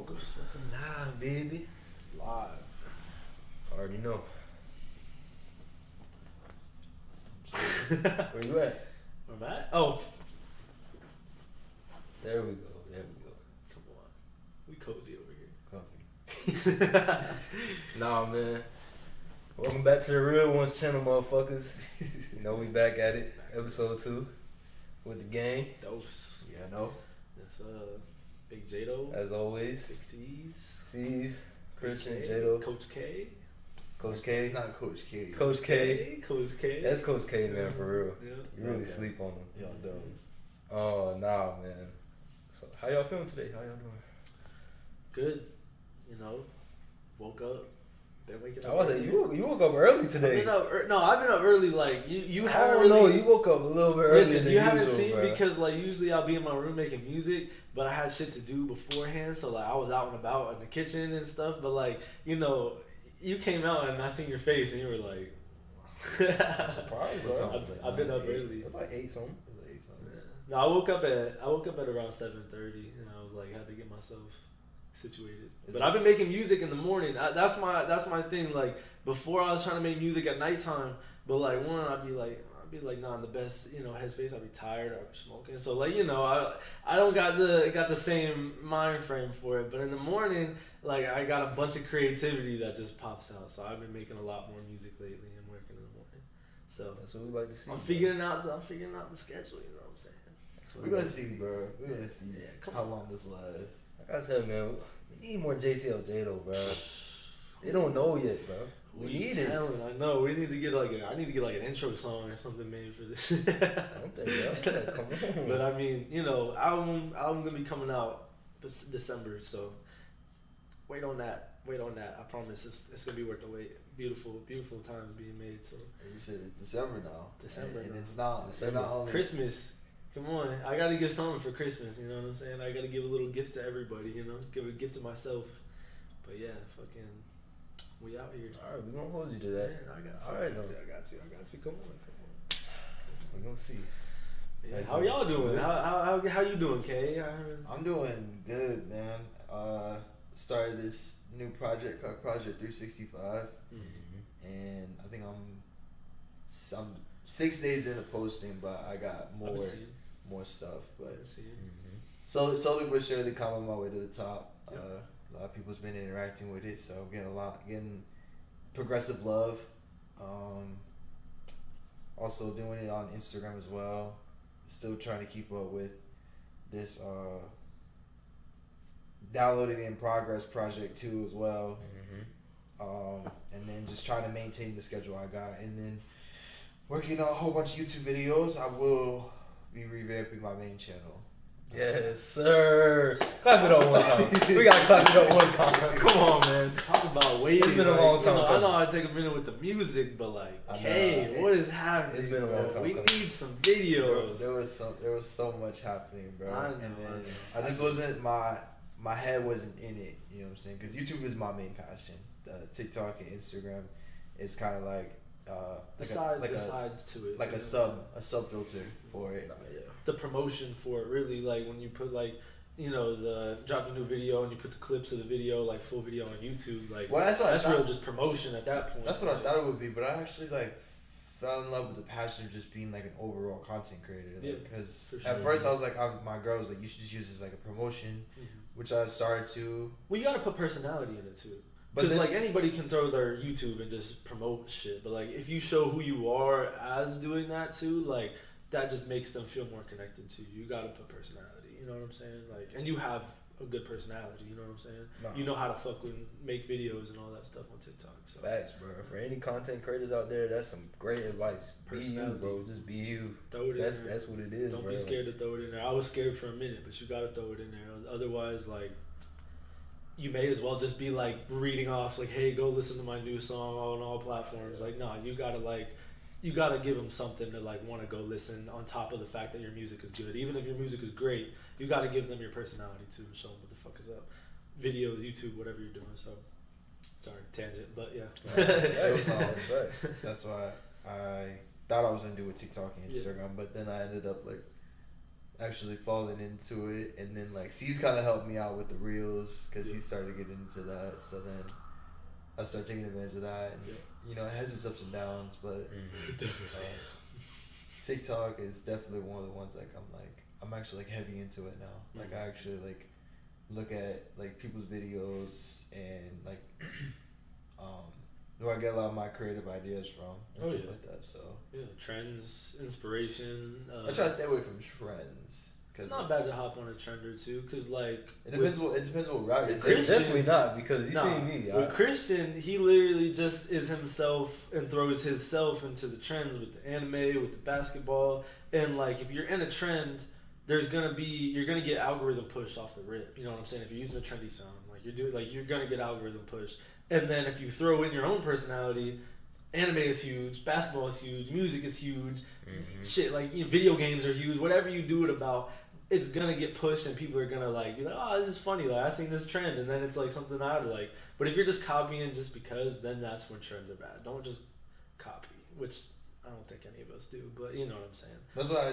Motherfucking live, baby. Live. Already know. Where you at? Where am I at? Oh. There we go. Come on. We cozy over Comfy. Nah, man. Welcome back to the Real Ones channel, motherfuckers. You know we back at it. Episode 2 with the gang. Dose. Yeah, I know. That's Big Jado. As always. Big C's. C's. Christian, K, Jado. Coach K. Coach K. It's not Coach K. Coach K. Coach K. That's Coach K, man, for real. Yeah. You really sleep on him. Y'all dumb. Oh, nah, man. So, how y'all feeling today? How y'all doing? Good. You know, woke up. Been waking up. I was like, you woke up early today. I've been up early. Like you I haven't don't really. know. You woke up a little bit early. Listen, than you haven't usual, seen bro. because like usually I'll be in my room making music, but I had shit to do beforehand, so like I was out and about in the kitchen and stuff. But like you know, you came out and I seen your face and you were like, I'm surprised, bro. I've been up early. It's like 8 something. Yeah. No, I woke up at around 7:30, and I was like, had to get myself situated. But I've been making music in the morning. That's my thing. Like before, I was trying to make music at nighttime, but like I'd be like not in the best headspace. I'd be tired. I'd be smoking. So like I don't got the same mind frame for it. But in the morning, like I got a bunch of creativity that just pops out. So I've been making a lot more music lately and working in the morning. So That's what we like to see. I'm figuring out the schedule. You know what I'm saying? We're gonna see, bro. We're gonna see how long this lasts. I gotta tell you, man, we need more JCL Jado, bro. They don't know yet, bro. We need it. I know. We need to get I need to get like an intro song or something made for this. I don't think, bro. Come on. But I mean, album gonna be coming out December, so wait on that. I promise it's gonna be worth the wait. Beautiful times being made. So You said it's December now. And now. it's not. December. They're not only Christmas. Come on, I gotta give something for Christmas. You know what I'm saying? I gotta give a little gift to everybody. Give a gift to myself. But yeah, fucking, we out here. All right, we gonna hold you to that. Man, I got you. All right, I got you. Come on. We gonna see. Yeah. How y'all doing? How you doing, Kay? I'm doing good, man. Started this new project called Project 365, and I think I'm 6 days into posting, but I got more stuff. But slowly but surely coming my way to the top. Yep. A lot of people's been interacting with it, so I'm getting progressive love. Also doing it on Instagram as well. Still trying to keep up with this downloading in progress project too as well. And then just trying to maintain the schedule I got, and then working on a whole bunch of YouTube videos. I will be revamping my main channel. Yes, sir. Clap it up one time. We gotta clap it up one time. Come on, man. Talk about waiting. It's been a long time I know coming. I take a minute with the music, but like, I know. Kay, what is happening? It's been a long bro? time We coming. need some videos. There was so much happening, bro. I know, and then I know. I just wasn't my head wasn't in it. You know what I'm saying? Because YouTube is my main passion. TikTok and Instagram is kind of like Besides to it, like a sub filter for it. The promotion for it, really, like when you put drop a new video and you put the clips of the video, like full video on YouTube, like Well, that's real just promotion at that point. That's what I thought it would be, but I actually fell in love with the passion of just being like an overall content creator. Because at first I was like, my girl was like, you should just use this like a promotion, which I started to. Well, you gotta put personality in it too. But Because like anybody can throw their YouTube and just promote shit, but like if you show who you are as doing that too, like that just makes them feel more connected to you. You gotta put personality. You know what I'm saying? Like, and you have a good personality. You know what I'm saying? Nah. You know how to make videos and all that stuff on TikTok. So Facts, bro. For any content creators out there, that's some great advice. Be you, Personality. bro. Just be you. throw it in there. That's what it is, Don't bro. be scared to throw it in there. I was scared for a minute, but you gotta throw it in there. Otherwise, like, you may as well just be like reading off like, hey, go listen to my new song on all platforms. Like, no, you gotta give them something to like want to go listen on top of the fact that your music is good. Even if your music is great, you gotta give them your personality too and show them what the fuck is up. Videos, YouTube, whatever you're doing. So, sorry, tangent, but yeah. That's why I thought I was gonna do with TikTok and Instagram, but then I ended up like actually falling into it, and then like C's kind of helped me out with the reels because he started getting into that. So then I started taking advantage of that, and you know, it has its ups and downs, but TikTok is definitely one of the ones like I'm actually like heavy into it now. Like I actually like look at like people's videos and like where I get a lot of my creative ideas from and stuff like that. So trends, inspiration. I try to stay away from trends. It's not bad to hop on a trend or two, cause like it depends what route you're taking. It's definitely not, because you see me. With Christian, he literally just is himself and throws himself into the trends with the anime, with the basketball, and like if you're in a trend, you're gonna get algorithm pushed off the rip. You know what I'm saying? If you're using a trendy sound, you're gonna get algorithm pushed. And then if you throw in your own personality, anime is huge, basketball is huge, music is huge, shit like video games are huge. Whatever you do it about, it's gonna get pushed, and people are gonna like be like, oh, this is funny. Like I seen this trend, and then it's like something I would like. But if you're just copying just because, then that's when trends are bad. Don't just copy, which I don't think any of us do. But you know what I'm saying. That's why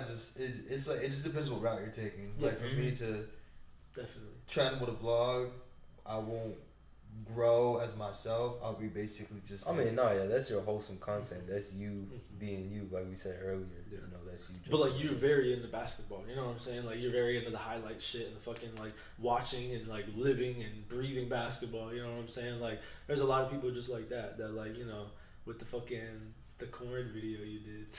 it's like it just depends what route you're taking. Yeah. Like for me to definitely trend with a vlog, I won't grow as myself. I'll be basically just that's your wholesome content. That's you being you, like we said earlier. You know, that's you. But like you're very into basketball, you know what I'm saying? Like you're very into the highlight shit and the fucking like watching and like living and breathing basketball, you know what I'm saying? Like there's a lot of people just like that like, you know, with the fucking the corn video you did.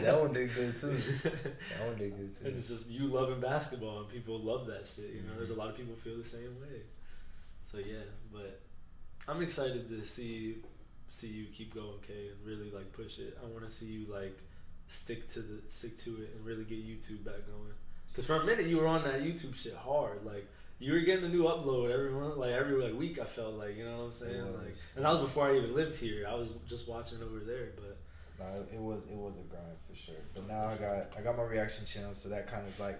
That one did good too. And it's just you loving basketball, and people love that shit, you know. There's a lot of people who feel the same way. So yeah, but I'm excited to see you keep going, Kay, and really like push it. I want to see you like stick to it and really get YouTube back going. Cause for a minute you were on that YouTube shit hard, like you were getting a new upload every month, like every week. I felt like, you know what I'm saying, like, and that was before I even lived here. I was just watching over there, but it was a grind for sure. But now I got my reaction channel, so that kind of like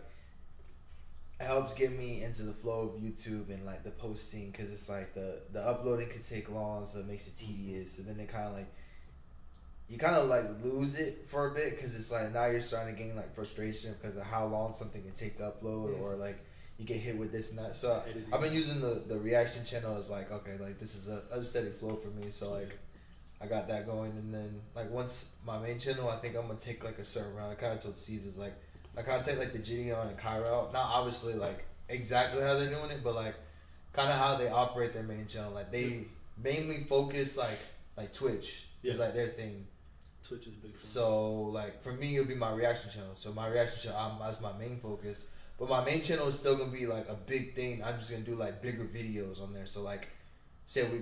helps get me into the flow of YouTube and like the posting, because it's like the uploading could take long, so it makes it tedious, and then it kind of like you kind of like lose it for a bit, because it's like now you're starting to gain like frustration because of how long something can take to upload, or like you get hit with this and that. So I've been using the reaction channel as like, okay, like this is a steady flow for me, so like I got that going. And then like once my main channel, I think I'm gonna take like a certain route. I kind of told Caesars like I kind of take like the Gideon and Kai route. Not obviously like exactly how they're doing it, but like kind of how they operate their main channel. Like they mainly focus like Twitch is like their thing. Twitch is big. So like for me, it'll be my reaction channel. So my reaction channel, that's my main focus. But my main channel is still gonna be like a big thing. I'm just gonna do like bigger videos on there. So like, say if we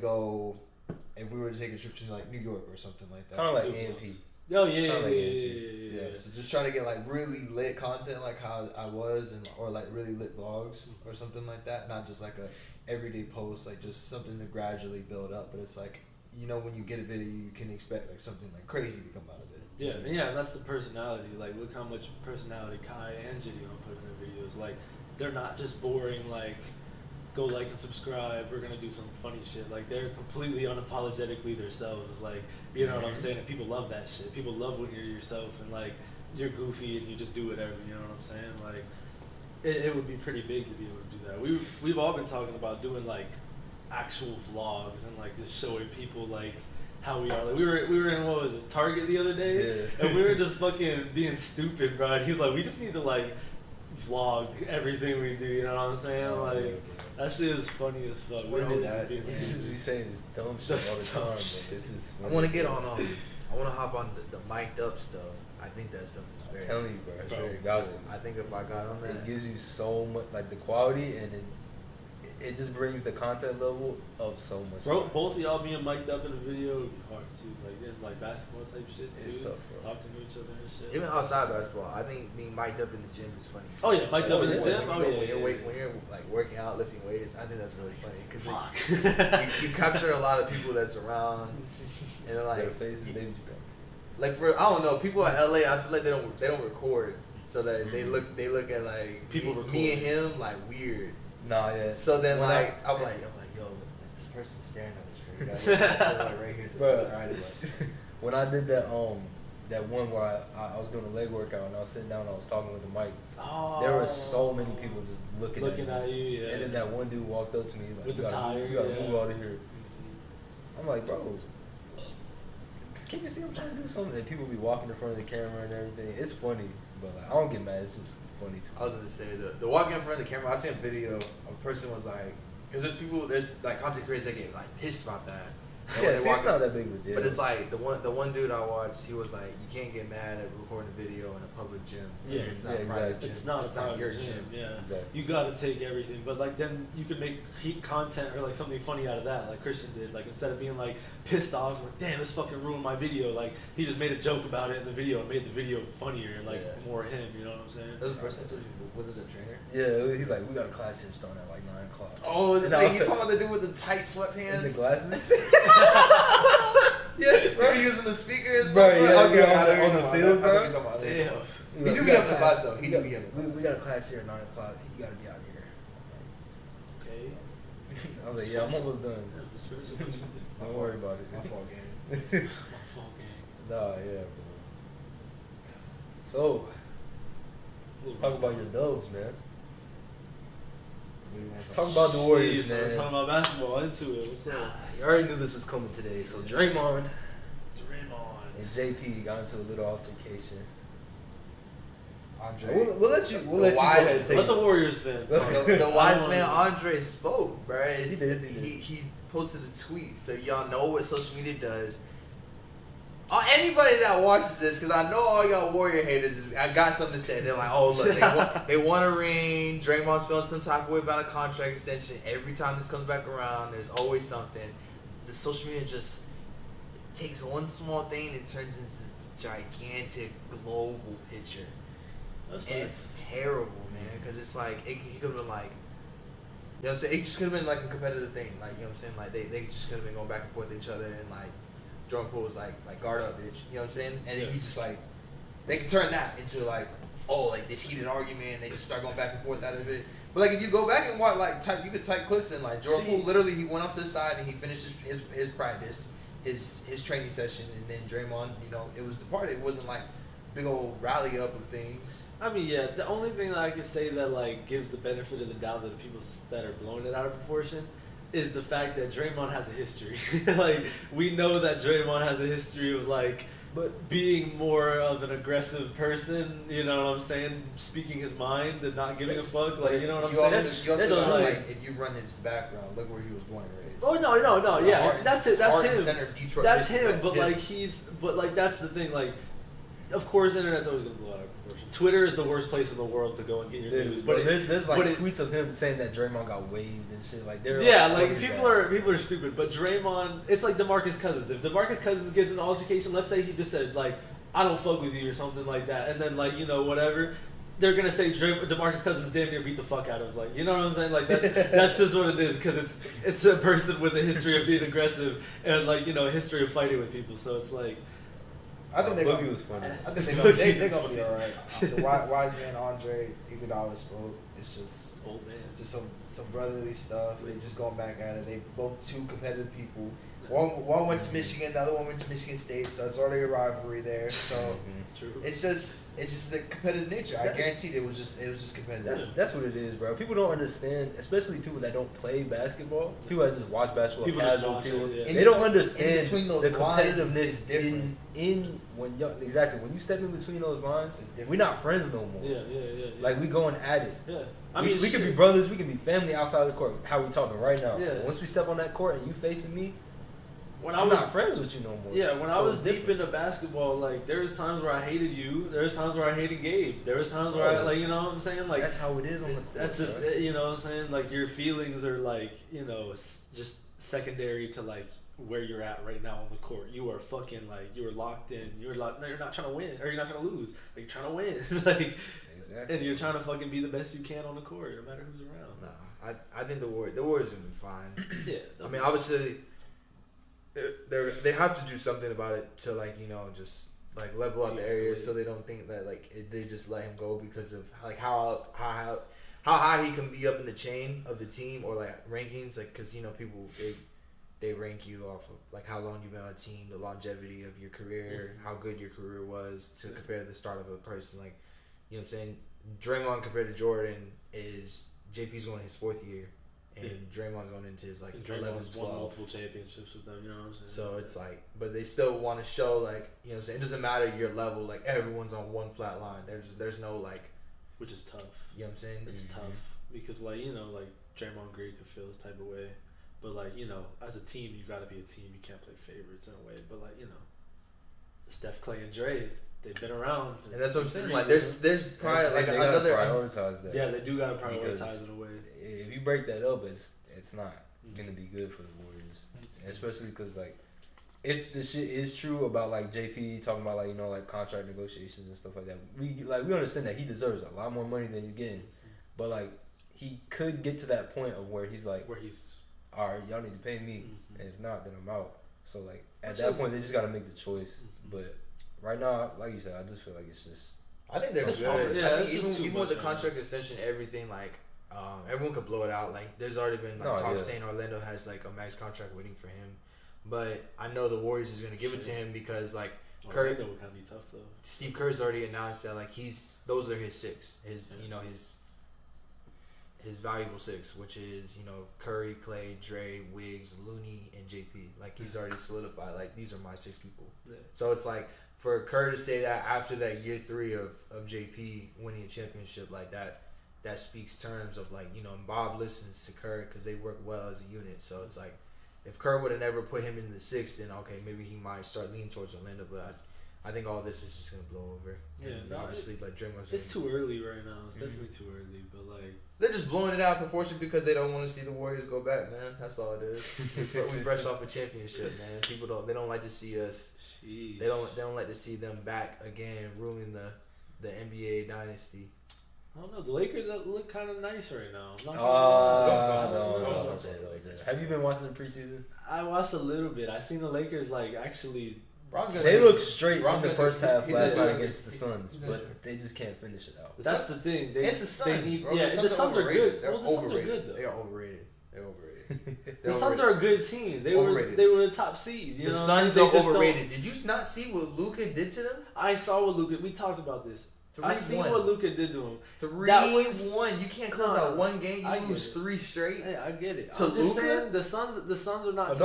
were to take a trip to like New York or something like that. Kind of like AMP. Oh yeah. So just try to get like really lit content, like how I was, or like really lit vlogs or something like that. Not just like a everyday post, like just something to gradually build up. But it's like, you know, when you get a video, you can expect like something like crazy to come out of it. Yeah, that's the personality. Like, look how much personality Kai and Gideon put in their videos. Like, they're not just boring, like, go like and subscribe, we're gonna do some funny shit. Like, they're completely unapologetically themselves. Like, you know what I'm saying? And people love that shit. People love when you're yourself and, like, you're goofy and you just do whatever, you know what I'm saying? Like, it would be pretty big to be able to do that. We've all been talking about doing, like, actual vlogs and, like, just showing people, like, how we are. Like we were in, what was it, Target the other day, and we were just fucking being stupid, bro. And he's like, we just need to like vlog everything we do. You know what I'm saying? Like that shit is funny as fuck. We're always being It's just be saying this dumb shit all the time. It's just I want to get on. I want to hop on the mic'd up stuff. I think that stuff is very. I'm telling you, bro. It's very valuable. I think if I got on that, it gives you so much, like the quality, and it just brings the content level up so much. Bro, both of y'all being mic'd up in a video would be hard too. Like basketball type shit too. It's tough, bro. Talking to each other and shit. even outside basketball, I think being mic'd up in the gym is funny. Oh yeah, mic'd up in the gym. When you're like working out, lifting weights, I think that's really funny because you capture a lot of people that's around, and like Their faces, baby, like for I don't know, people at LA, I feel like they don't record, so that they look at like people me and him like weird. Nah, yeah. So then like I'm like yo, look, like this person's staring at us right here, like right here to the right of us. When I did that that one where I was doing a leg workout and I was sitting down and I was talking with the mic. Oh. There were so many people just looking at you. Yeah. And then that one dude walked up to me. He's like, with you the gotta, tire. you gotta yeah. move out of here. I'm like, bro, can't you see I'm trying to do something? And people be walking in front of the camera and everything. It's funny, but like, I don't get mad. It's just funny too. I was gonna say the walking in front of the camera. I seen a video. A person was like, because there's like content creators that get like pissed about that. Yeah, see, it's not that big of a deal. But it's like the one dude I watched. He was like, you can't get mad at recording a video in a public gym. Yeah, it's not yeah, a private exactly. gym. It's not your gym. gym. Yeah, Exactly. you got to take everything, but like then you could make content or like something funny out of that, like Christian did. Like instead of being like pissed off, like damn, this fucking ruined my video. Like he just made a joke about it in the video and made the video funnier, like more him. You know what I'm saying? That was a person that told you, was it a trainer? Yeah, he's like, we got a class here starting at like 9 o'clock. Oh, And the I thing was you like- talking about the dude with the tight sweatpants? And the glasses? Yeah, remember using the speakers? Bro, yeah, okay, on I know the you're talking field, about. I know bro. you're talking about. Damn. He do We be got up to a class, though. He do be up to we class. got a class here at 9 o'clock. You gotta be out here. Okay. I was like, yeah, I'm almost done. Don't worry about it. My fault, gang. My fault, gang. Nah, yeah, bro. So, let's talk about your dubs, man. Let's talk about the Warriors, Jeez, we're man. talking about basketball. Into it. What's up? You already knew this was coming today. So Draymond Draymond. and JP got into a little altercation. Andre. We'll let you. We'll The let you go wise- ahead and take Let the it. Warriors fans talk. The wise I man don't Andre spoke, bro. He did. He posted a tweet, so y'all know what social media does. Anybody that watches this, because I know all y'all Warrior haters, I got something to say. They're like, oh, look, they won a ring. Draymond's feeling some type of way about a contract extension. Every time this comes back around, there's always something. The social media just takes one small thing and turns into this gigantic global picture. That's And fine. it's terrible, man, because it's like, he could have been like, you know what I'm saying? It just could have been like a competitive thing. Like, you know what I'm saying? Like, they just could have been going back and forth with each other and like, Jordan Poole was like guard up, bitch. You know what I'm saying? And then he just like, they can turn that into like, oh, like this heated argument. And they just start going back and forth out of it. But like if you go back and watch, like you could type clips in. Like Jordan Poole literally, he went up to the side and he finished his practice, his training session, and then Draymond, you know, it was the party. It wasn't like big old rally up of things. I mean, yeah, the only thing that I can say that like gives the benefit of the doubt to the people that are blowing it out of proportion is the fact that Draymond has a history. Like we know that Draymond has a history of like being more of an aggressive person, you know what I'm saying, speaking his mind and not giving a fuck, like you know what I'm saying. You also So, like if you run his background, look where he was born and raised. Oh no, yeah, Harden- that's it. That's Harden him. Center, Detroit, That's Michigan, him. But like but like that's the thing. Like, of course, the internet's always gonna blow out of proportion. Twitter is the worst place in the world to go and get your news. But there's like but it- tweets of him saying that Draymond got waived and shit. Like they're yeah, like like people are stupid. But Draymond, it's like DeMarcus Cousins. If DeMarcus Cousins gets an altercation, let's say he just said like, I don't fuck with you or something like that, and then like, you know, whatever, they're gonna say DeMarcus Cousins damn near beat the fuck out of, like, you know what I'm saying? Like that's just what it is, because it's a person with a history of being aggressive and like, you know, a history of fighting with people. So it's like, I think Boogie was funny. I think they're gonna be alright. The wise man Andre Iguodala spoke. It's just old man. just some brotherly stuff. They just going back at it. They both two competitive people. One went to Michigan, the other one went to Michigan State, so it's already a rivalry there. So True. it's just the competitive nature. I guarantee it was just competitive. That's what it is, bro. People don't understand, especially people that don't play basketball. People that just watch basketball, People just casual watch people. it, yeah. They don't In understand between those the lines competitiveness is different. in when you step in between those lines. It's different. We're not friends no more. Yeah. Like we going at it. yeah. We could be brothers. We could be family outside of the court. How we talking right now? Yeah. Once we step on that court and you facing me, when I'm not friends with you no more. Yeah, when I So was it's deep different. into basketball, like there was times where I hated you. There was times where I hated Gabe. There was times where I, like, you know what I'm saying? Like that's how it is on the court. that's just bro. it, you know what I'm saying? Like your feelings are like, you know, just secondary to like where you're at right now on the court. You are fucking like, you are locked in. You're like, no, you're not trying to win or you're not trying to lose. Like you're trying to win. Like, Exactly. and you're trying to fucking be the best you can on the court, no matter who's around. No, I think the Warriors gonna be fine. Yeah. I mean, obviously, they have to do something about it to, like, you know, just like level out the area so they don't think that like they just let him go because of like how high he can be up in the chain of the team or like rankings, like, because, you know, people they rank you off of like how long you've been on a team, the longevity of your career, how good your career was to compare to the start of a person. Like, you know what I'm saying? Draymond compared to Jordan is JP's going his 4th year, and Draymond's going into his like 11th, won 12th. multiple championships with them. You know what I'm saying? So it's like, but they still want to show like, you know what I'm saying? It doesn't matter your level. Like everyone's on one flat line. There's no like, which is tough. you know what I'm saying? It's tough because like like Draymond Green could feel this type of way, but like as a team you got to be a team. You can't play favorites in a way. But like Steph, Clay, and Dre, they've been around. And that's what I'm saying. Like there's probably like another prioritize that. Yeah, they do gotta prioritize in a way. If you break that up, it's not gonna be good for the Warriors, especially because like if the shit is true about like JP talking about like like contract negotiations and stuff like that, we understand that he deserves a lot more money than he's getting, but like he could get to that point of where he's all right, y'all need to pay me, and if not, then I'm out. So like at that point, they just gotta make the choice. But right now, like you said, I just feel like it's just. I think they're good. Yeah, I think even with the contract extension, everything like everyone could blow it out. Like there's already been talk saying Orlando has like a max contract waiting for him, but I know the Warriors is gonna give it to him because like Orlando would kind of be tough though. Steve Kerr's already announced that like those are his 6, his valuable 6, which is Curry, Clay, Dre, Wiggs, Looney, and JP. Like he's already solidified. Like these are my 6 people. Yeah. So it's like for Kerr to say that after that year 3 of JP winning a championship like that speaks terms of like and Bob listens to Kerr because they work well as a unit. So it's like if Kerr would have never put him in the 6th, then okay, maybe he might start leaning towards Orlando. But I think all this is just gonna blow over. Yeah, and obviously, like Draymond's. It's too early right now. It's definitely too early. But like they're just blowing it out of proportion because they don't want to see the Warriors go back, man. That's all it is. We fresh off a championship, man. People don't like to see us. Jeez. They don't like to see them back again, ruining the NBA dynasty. I don't know. The Lakers look kind of nice right now. Don't touch that. Have you been watching the preseason? I watched a little bit. I seen the Lakers like actually. They look straight in the first half last night against the Suns, but they just can't finish it out. That's the thing. It's the Suns, bro. The Suns are good. They're the Suns are good though. They are overrated. The Suns are a good team. They were the top seed. The Suns are overrated. Did you not see what Luka did to them? I saw what Luka. We talked about this. I seen what Luka did to him. 3-1. You can't close out one game. You lose 3 straight. Hey, I get it. So I'm just saying the Suns are not.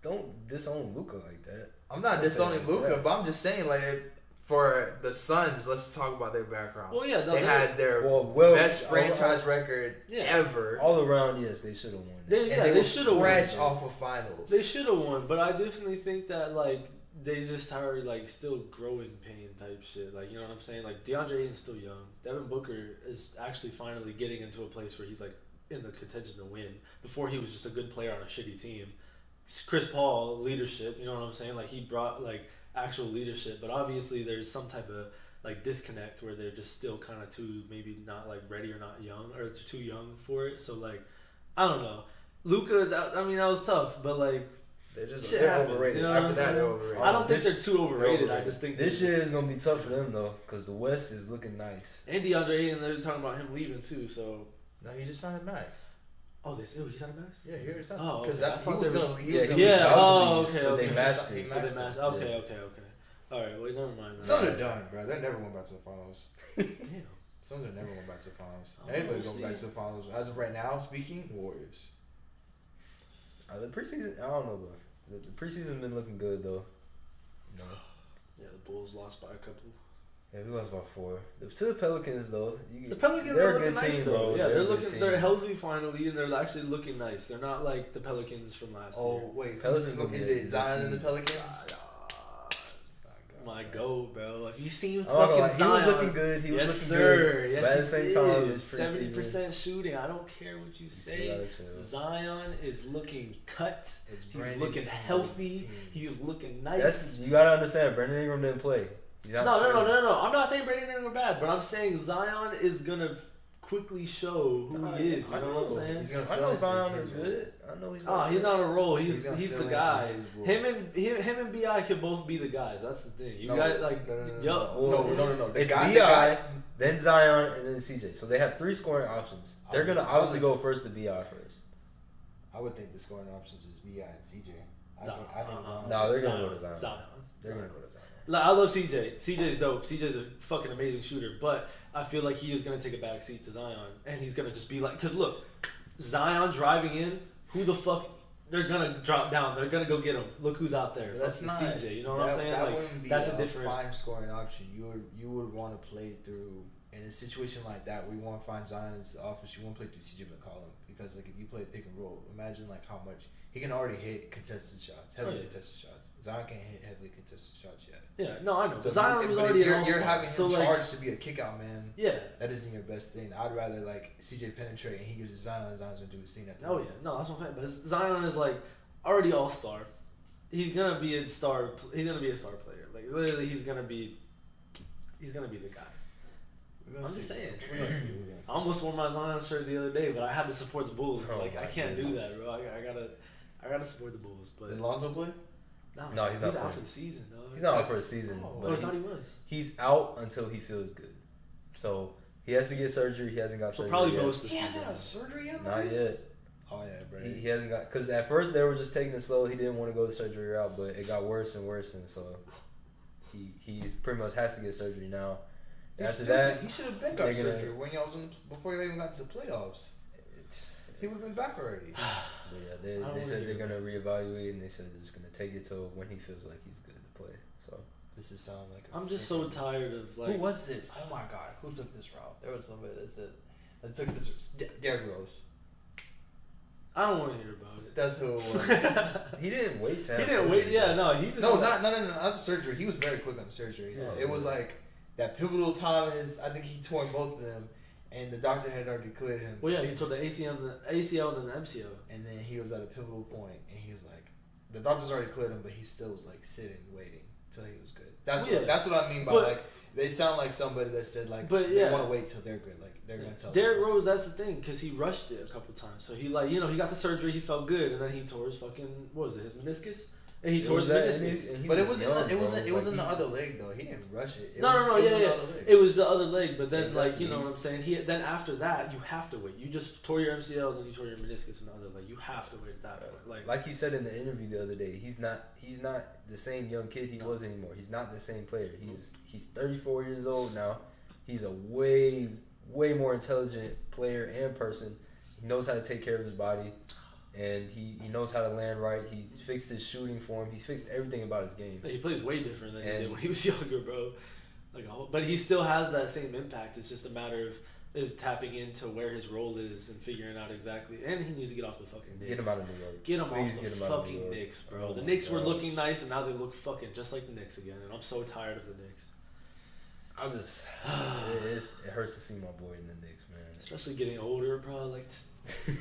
Don't disown Luka like that. I'm not disowning Luka, but I'm just saying like for the Suns, let's talk about their background. Well, yeah, they had their best franchise record ever. All around, yes, they should have won. They should have fresh off of finals. They should have won, but I definitely think that like they just are like still growing pain type shit. Like you know what I'm saying? Like DeAndre Ayton's still young. Devin Booker is actually finally getting into a place where he's like in the contention to win. Before he was just a good player on a shitty team. Chris Paul leadership, you know what I'm saying? Like he brought like actual leadership, but obviously there's some type of like disconnect where they're just still kind of too maybe not like ready or not young or too young for it. So like I don't know, Luka. That was tough, but like they're overrated. You know After that, they're overrated. I don't think they're too overrated. I just think this year is gonna be tough for them though, because the West is looking nice. And DeAndre Ayton, they're talking about him leaving too. So no, he just signed max. Oh, he signed a max? Yeah, he already signed. Oh, because okay. They matched it. Okay. All right, well, never mind. Suns are done, bro. They're never going back to the finals. Damn. Suns are never going back to the finals. Anybody's going back to the finals. As of right now, speaking, Warriors. The preseason, I don't know, bro. The preseason's been looking good, though. No. Yeah, the Bulls lost by a couple. Yeah, we lost by 4. To the Pelicans, though. The Pelicans are looking nice, though. Yeah, they're healthy finally, and they're actually looking nice. They're not like the Pelicans from last year. Oh, wait. Is it Zion and the Pelicans? My go, bro. If you seen fucking Zion, he was looking good. He was looking good. Yes, but at the same time, 70% shooting. I don't care what you say. Zion is looking cut. He's looking healthy. He's looking nice. You gotta understand. Brandon Ingram didn't play. No. I'm not saying Brandon Ingram bad, but I'm saying Zion is gonna quickly show who he is. You know what I'm saying? I know Zion is good. I know he's. He's on a roll. He's the guy. Him and Bi could both be the guys. That's the thing. You got like no. It's Bi, then Zion, and then CJ. So they have 3 scoring options. They're gonna obviously go first to Bi first. I would think the scoring options is Vi and CJ. I think Zion. No, they're gonna go to Zion. Zion. They're gonna go to Zion. Like, I love CJ. CJ's dope. CJ's a fucking amazing shooter, but I feel like he is gonna take a back seat to Zion, and he's gonna just be like, because look, Zion driving in, who the fuck? They're gonna drop down. They're gonna go get him. Look who's out there. That's not CJ. You know what I'm saying? That like, wouldn't be that's a a different. fine scoring option. You would want to play through in a situation like that where you want to find Zion into the offense. You want to play through CJ McCollum because like if you play pick and roll, imagine like how much he can already hit contested shots, heavily contested shots. Zion can't hit heavily contested shots yet. Yeah, no, I know. So Zion was already an you're having him so charged to be a kick out man. Yeah, that isn't your best thing. I'd rather like CJ penetrate and he gives it Zion. Zion's gonna do his thing at the oh end. yeah, no, that's what I'm saying. But Zion is like already all-star. He's gonna be a star. He's gonna be a star player. Like literally, he's gonna be the guy. I'm just saying. I almost wore my Zion shirt the other day, but I had to support the Bulls. Like I can't do that, bro. I gotta support the Bulls. But Did Lonzo play? No, he's he's not out playing. for the season, dog. He's not out for the season, Oh, but I thought he was. he's out until he feels good. So he has to get surgery. He hasn't got So surgery probably yet. most of the He season. hasn't had surgery yet. Not yet. Oh yeah, bro. He hasn't got because at first they were just taking it slow. He didn't want to go the surgery route, but it got worse and worse, and so he's pretty much has to get surgery now. After that, he should have been got surgery when y'all was before you even got to the playoffs. He would have been back already. But yeah, they said they're gonna reevaluate, and they said they're just gonna take it till when he feels like he's good to play. So this is sound like I'm just so tired of like. Who was this? Oh my god, who took this route? There was somebody that took this. Derrick Rose. I don't want to hear about it. That's who it was. he didn't wait to have He didn't surgery. wait. Yeah, no, he just. Not the surgery. He was very quick on the surgery. Yeah. It was like that pivotal time. I think he tore both of them, and the doctor had already cleared him. Well, yeah, he tore the ACL and then the MCL. And then he was at a pivotal point, and he was like, the doctor's already cleared him, but he still was like sitting, waiting till he was good. That's what I mean by like they sound like somebody that said like they want to wait till they're good, like they're gonna tell. Derrick Rose, that's the thing, because he rushed it a couple times. So he he got the surgery, he felt good, and then he tore his fucking his meniscus, and he tore his meniscus. But it was in the other leg though. He didn't rush it. It was the other leg. But then you know what I'm saying. Then after that, you have to wait. You just tore your MCL, then you tore your meniscus in the other leg. You have to wait at that point. Like he said in the interview the other day, he's not the same young kid he was anymore. He's not the same player. He's 34 years old now. He's a way more intelligent player and person. He knows how to take care of his body, and he knows how to land right. He's fixed his shooting for him. He's fixed everything about his game. He plays way different than he did when he was younger, bro. But he still has that same impact. It's just a matter of tapping into where his role is and figuring out exactly. And he needs to get off the fucking Knicks. Get him out of New York. Get him off the fucking Knicks, bro. The Knicks were looking nice, and now they look fucking just like the Knicks again. And I'm so tired of the Knicks. I'm just it hurts to see my boy in the Knicks, man. Especially getting older, bro. Like,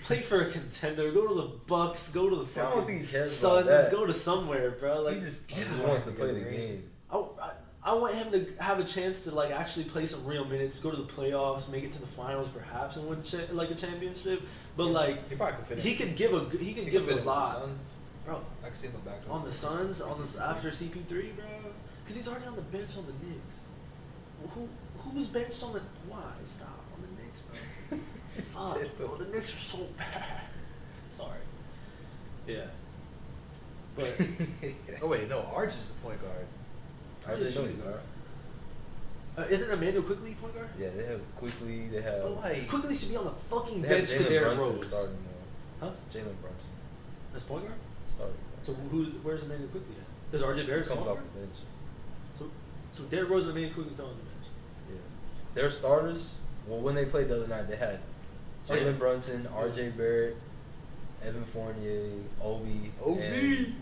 play for a contender. Go to the Bucks. Go to the fucking I don't think he cares Suns. about that. Go to somewhere, bro. Like he just wants to play the game. I want him to have a chance to actually play some real minutes, go to the playoffs, make it to the finals, perhaps, and win a championship. But he probably could fit. He could give a lot, bro. I could see him back on the Suns, after CP3, bro, because he's already on the bench on the Knicks. Who's benched on the? Why stop on the Knicks, bro? Fuck, bro, the Knicks are so bad. Sorry. Yeah. But oh wait, no, Arch is the point guard. RJ knows that. Isn't Emmanuel Quickly point guard? Yeah, they have Quickly. They have. But Quickly should be on the fucking bench to Derrick Rose. Starting huh? Jalen Brunson. That's point guard. Starting. So where's Emmanuel Quickly at? Does RJ Barrett comes off the bench? So Derrick Rose and Emmanuel Quickly come on the bench. Yeah, their starters. Well, when they played the other night, they had Jalen Brunson, RJ Barrett, Evan Fournier, Obi. And,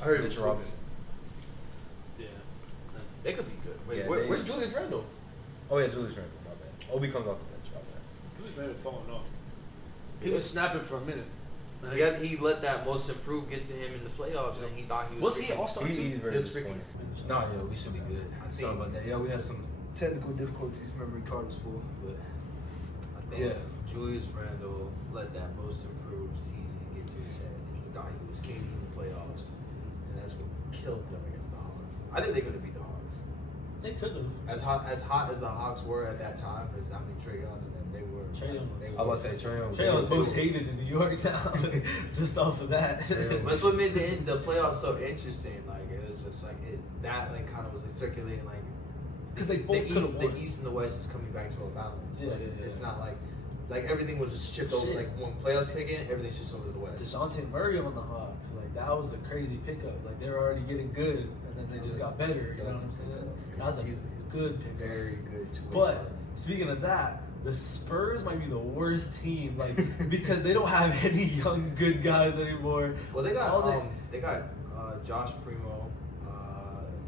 I heard Mitch Robinson. Yeah. They could be good. Wait, Yeah, where's Julius Randle? Oh yeah, Julius Randle. My bad. Obi comes off the bench. My bad. Julius Randle falling off. He was snapping for a minute. Yeah, he let that most improved get to him in the playoffs, and he thought he was. Was he all-star too? He's very disappointed. Nah, yeah, we should be good. Sorry about that. Yeah, we had some technical difficulties. Memory card was full, but I think Julius Randle let that most improved season get to his head, and he thought he was king in the playoffs, and that's what killed them against the Hawks. I think they're gonna beat the Hawks. They could have. As hot as the Hawks were at that time, because Trae Young and them they were. Trae Young was- I was about to say Trae Young. Trae Young's most hated in New York now, just off of that. That's what made the playoffs so interesting. Like it was just like that like kind of was like circulating like Because they both could have won. The East and the West is coming back to a balance. Yeah, like, yeah. It's not like everything was just shipped over. Shit. Like when playoffs kick in, everything's just over to the West. DeJounte Murray on the Hawks, like that was a crazy pickup. Like they were already getting good, and then they just got better. You know what I'm saying? That was a good pickup. Very good. But speaking of that, the Spurs might be the worst team, like because they don't have any young good guys anymore. Well, they got Josh Primo.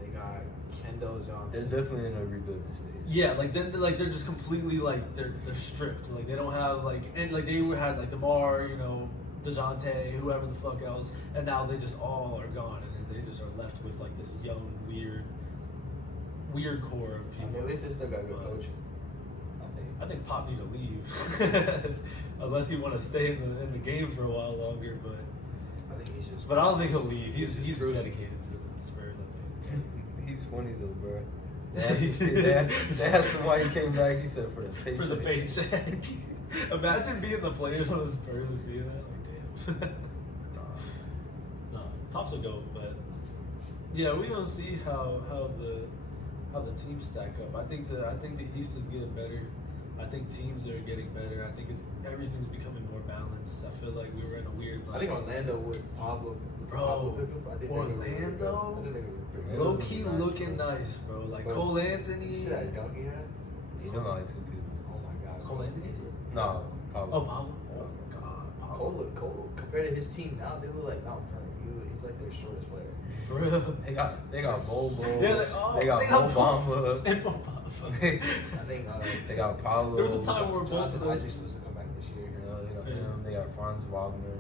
They got Kendall Johnson. They're definitely in a rebuilding stage. Yeah, like they're just completely like they're stripped. Like they don't have like and like they had like DeMar, you know, DeJounte, whoever the fuck else, and now they just all are gone, and they just are left with like this young weird core of I people. mean, at least they still got good coaching. I think Pop need to leave, unless he want to stay in the game for a while longer. But I think he's just. I don't think he'll leave. He's cruising. dedicated to the Spurs. I think. He's funny though, bro. They asked him why he came back. He said for the paycheck. For the paycheck. Imagine being the players on the Spurs and seeing that. Like, damn. No, Pops will go, but yeah, we gonna see how the teams stack up. I think the East is getting better. I think teams are getting better. I think everything's becoming more balanced. I feel like we were in a weird. I think Orlando with Pablo. Bro, I think Orlando? they were pretty good. Low key looking nice, bro. Like But Cole Anthony. You see that dunk he had? You know like two people. Oh my god. Cole Anthony? No, Pablo. Oh, Pablo. Oh my God, Pablo. Cole compared to his team now, they look like Mount Vernon. He's like their shortest player. For real. They got Bobo. Yeah, they got Bamba. And Mo Bamba. I think They got Pablo. There was a time where both Jonathan of those. Isaac's supposed to come back this year. You know, they got Yeah. him. They got Franz Wagner.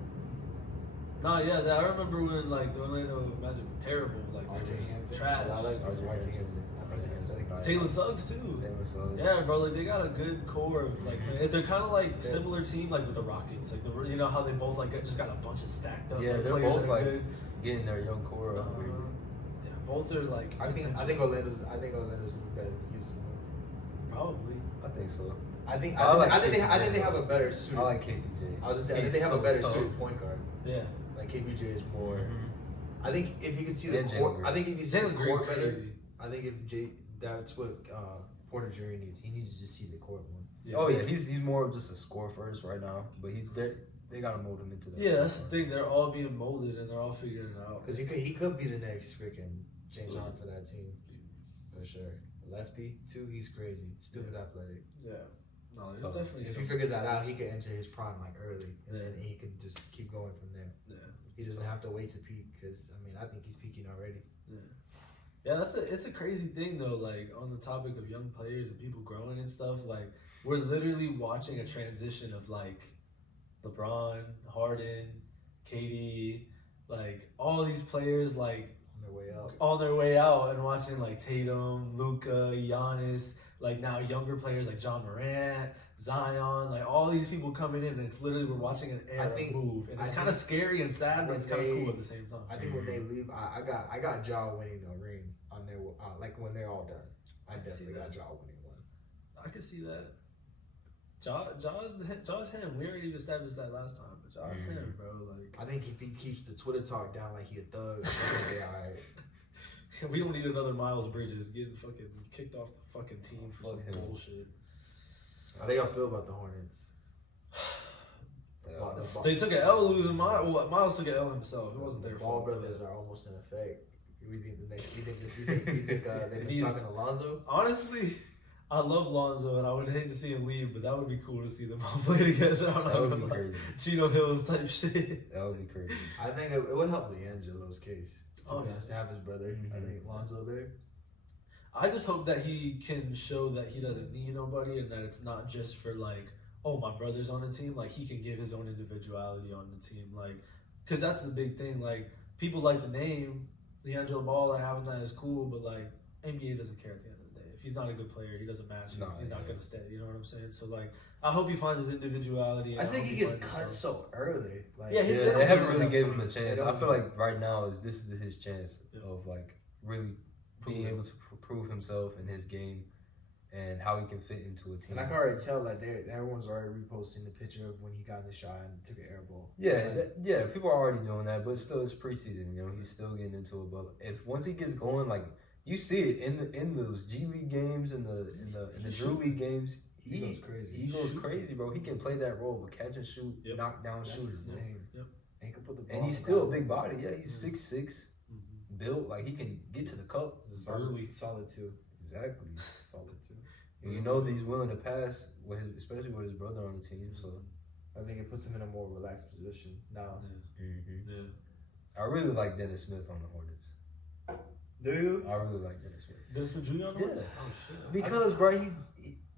No, yeah, I remember when like the Orlando Magic were terrible, like they were RJ just Hampton. trash. I like RJ RJ Hampton. Hampton. I think that's like Jalen Suggs too. Jalen Suggs. Yeah, bro, like they got a good core of like they're kind of like similar team like with the Rockets, like you know how they both like just got a bunch of stacked up. Yeah, like, they're players both that are like good. getting their young core up. Yeah, both are like. I think Orlando's a bit better than Houston. Probably. I think so. I think they have a better suit. I like KPJ. I was just saying, I think they have a better suited point guard. Yeah. Like KPJ is more. Mm-hmm. I think if you could see the And Jalen court, Green. I think if you see the Jalen Green court better, crazy. I think if that's what Porter Jr. needs. He needs to just see the court one. Yeah. Oh yeah, he's more of just a score first right now, but they gotta mold him into that. Yeah, that's the thing. They're all being molded and they're all figuring it out. Because he could be the next freaking James Harden for that team, for sure. Lefty too, he's crazy, stupid athletic. Yeah. No, It's there's tough. definitely. If he some figures that out, he potential. could enter his prime like early, and then he can just keep going from there. Yeah. He doesn't have to wait to peak. Because I think he's peaking already. Yeah, it's a crazy thing though. Like on the topic of young players and people growing and stuff, like we're literally watching a transition of like LeBron, Harden, KD, like all these players like On their way out. on their way out, and watching like Tatum, Luka, Giannis, like now younger players like John Morant, Zion, like all these people coming in, and it's literally we're watching an era move, and it's kind of scary and sad, but it's kind of cool at the same time. I think when they leave, I got Ja winning the ring on their like when they're all done. I definitely got Ja winning one. I could see that. Ja's him. We already established that last time, but Ja's him, bro. Like I think if he keeps the Twitter talk down like he a thug, I think they alright. we don't need another Miles Bridges getting fucking kicked off the fucking team for some bullshit. How do y'all feel about the Hornets? They took an L losing Miles took an L himself. It wasn't their Ball fault. brothers are almost in effect. You think they've been talking to Lonzo? Honestly, I love Lonzo and I would hate to see him leave, but that would be cool to see them all play together. That would be crazy. Chino Hills type shit. That would be crazy. I think it would help D'Angelo's case. Oh, yeah. To have his brother. I think Lonzo there. I just hope that he can show that he doesn't need nobody and that it's not just for like, oh, my brother's on the team. Like he can give his own individuality on the team. Like, because that's the big thing. Like people like the name, D'Angelo Ball, like having that is cool, but like NBA doesn't care at the end of the day. If he's not a good player, he doesn't match. He's not gonna stay. You know what I'm saying? So like, I hope he finds his individuality. I think he gets cut so early. Like, they haven't really given him a chance. I feel like right now this is his chance of like really being able to prove himself in his game and how he can fit into a team. And I can already tell that everyone's already reposting the picture of when he got in the shot and took an air ball. Yeah, people are already doing that, but still, it's preseason. You know, he's still getting into it. But once he gets going, like you see it in those G League games and the Drew League games, he goes crazy. He goes crazy, bro. He can play that role, but catch and shoot, knock down shooters. Yep. And he can put the ball. And he's still a big body. Yeah, he's 6'6", built like he can get to the cup. Solid too. Exactly. Solid too. And you know that he's willing to pass, especially with his brother on the team. So I think it puts him in a more relaxed position now. I really like Dennis Smith on the Hornets. Do you? I really like Dennis Smith. Dennis Smith Jr. on the Hornets? Oh shit. Because bro,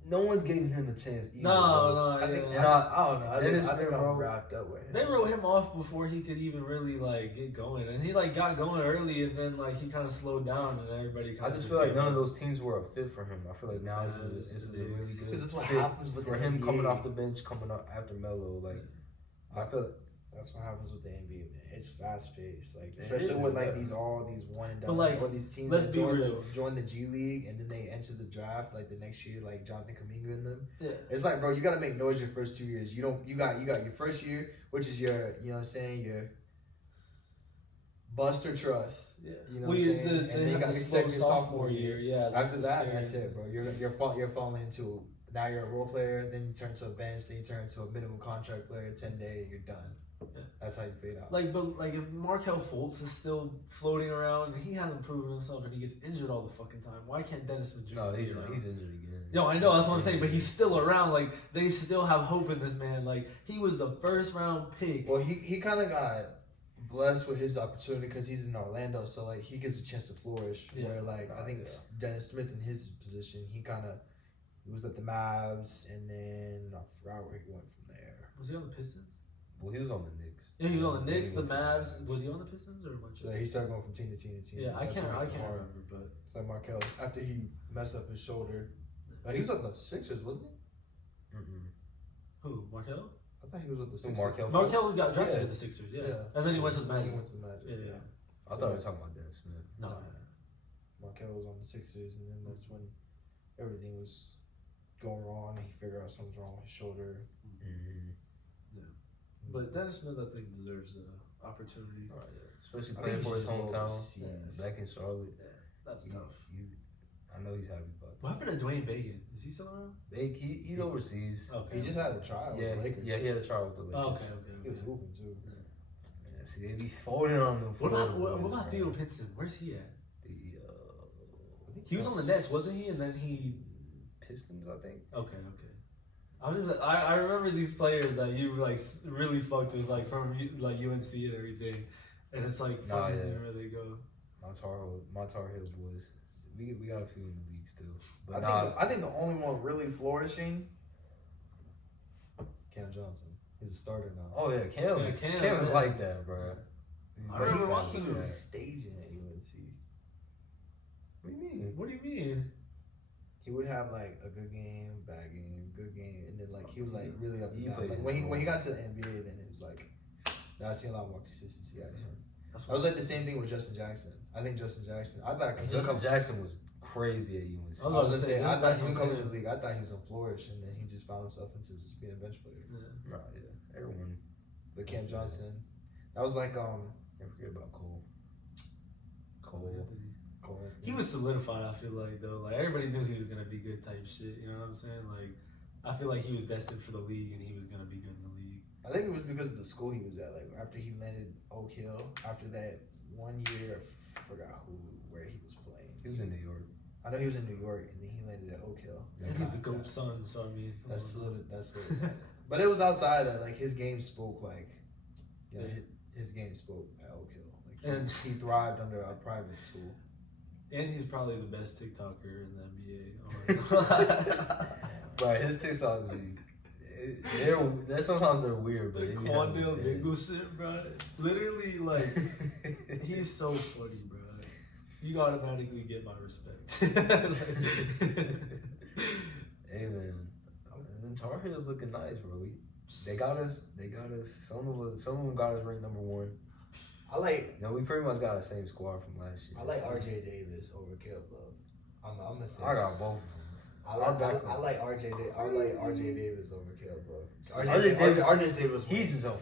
no one's giving him a chance either. No, I don't know. I think I'm wrapped up with him. They wrote him off before he could even really like get going, and he like got going early, and then like he kind of slowed down, and everybody. I just feel like none of those teams were a fit for him. I feel like now this is a really good. Because that's what happens with for him coming off the bench, coming up after Melo. Like I feel like that's what happens with the NBA, man. It's fast paced, like especially with like these one and done. Like, all these teams let's that be real. join the G League and then they enter the draft like the next year, like Jonathan Kuminga and them. Yeah. It's like, bro, you gotta make noise your first 2 years. You got your first year, which is your, you know what I'm saying, your bust or trust. Yeah. You know what I'm saying? And then you got your second sophomore year. Yeah. After that, that's it, bro. You're falling into now you're a role player, then you turn to a bench, then you turn to a minimum contract player, 10-day, you're done. Yeah. That's how you fade out. But if Markelle Fultz is still floating around and he hasn't proven himself and he gets injured all the fucking time, why can't Dennis Smith Jr. No, he's injured again. No, I know, that's what I'm saying, but he's still around. Like, they still have hope in this man. Like, he was the first round pick. Well, he kind of got blessed with his opportunity because he's in Orlando, so like he gets a chance to flourish. Yeah. Where like I think Dennis Smith in his position, he was at the Mavs, and then I forgot where he went from there. Was he on the Pistons? Well, he was on the Knicks. Yeah, he was on the Knicks, the Mavs. Was he on the Pistons or a bunch? So he started going from team to team to team. Yeah, I can't remember, but it's like Markelle after he messed up his shoulder. Like, he was on the Sixers, wasn't he? Who? Markelle? I thought he was with the Sixers. Markelle got drafted to the Sixers, yeah. And then he went to the Magic. Yeah. I thought we were talking about Dennis Smith. No. Markelle was on the Sixers, and then that's when everything was going wrong, and he figured out something's wrong with his shoulder. Yeah. But Dennis Smith, I think, deserves the opportunity. Oh, yeah. Especially playing for his hometown back in Charlotte. Yeah, that's tough. I know he's happy about that. What happened to Dwayne Bacon? Is he still around? He's overseas. Okay. He just had a trial with the Lakers. Yeah, he had a trial with the Lakers. Okay. He was hooping too. Yeah, see, they be folding on them. What about Theo Pinson? Where's he at? He was on the Nets, wasn't he? And then he... Pistons, I think. Okay. I remember these players that you like really fucked with, like from like UNC and everything, and it's like where they go. My Tar Heels boys, we got a few in the league still. But I think the only one really flourishing, Cam Johnson. He's a starter now. Oh yeah, Cam is like that, bro. I remember watching him staging at UNC. What do you mean? He would have like a good game, bad game, good game, and then like he was like really up and down. Like when he got to the NBA, then it was like I see a lot more consistency out of him. I was like the same thing with Justin Jackson. I think Justin Jackson was crazy at UNC. I was gonna say I thought him coming to the league. I thought he was gonna flourish, and then he just found himself into just being a bench player. Yeah. Right. Yeah. Everyone. But Cam Johnson, that was like Can't forget about Cole. He was solidified, I feel like, though. Like, everybody knew he was going to be good type shit, you know what I'm saying? Like, I feel like he was destined for the league, and he was going to be good in the league. I think it was because of the school he was at. Like, after he landed Oak Hill, after that 1 year, I forgot where he was playing. He was in New York. I know he was in New York, and then he landed at Oak Hill. And he's the GOAT's son, so I mean. That's solidified. But it was outside that, like, his game spoke, like, you know, his game spoke at Oak Hill. Like, he thrived under a private school. And he's probably the best TikToker in the NBA. But his TikToks, they're sometimes they're weird, but the Quandale Dingle shit, bro. Literally, like, he's so funny, bro. You automatically get my respect. Hey man, them Tar Heels looking nice, bro. They got us. Some of them got us ranked number 1. We pretty much got the same squad from last year. I like RJ Davis over Caleb Love. I'm gonna say I got both of them. I like RJ. I like RJ Davis over Caleb Love. RJ Davis. He's just a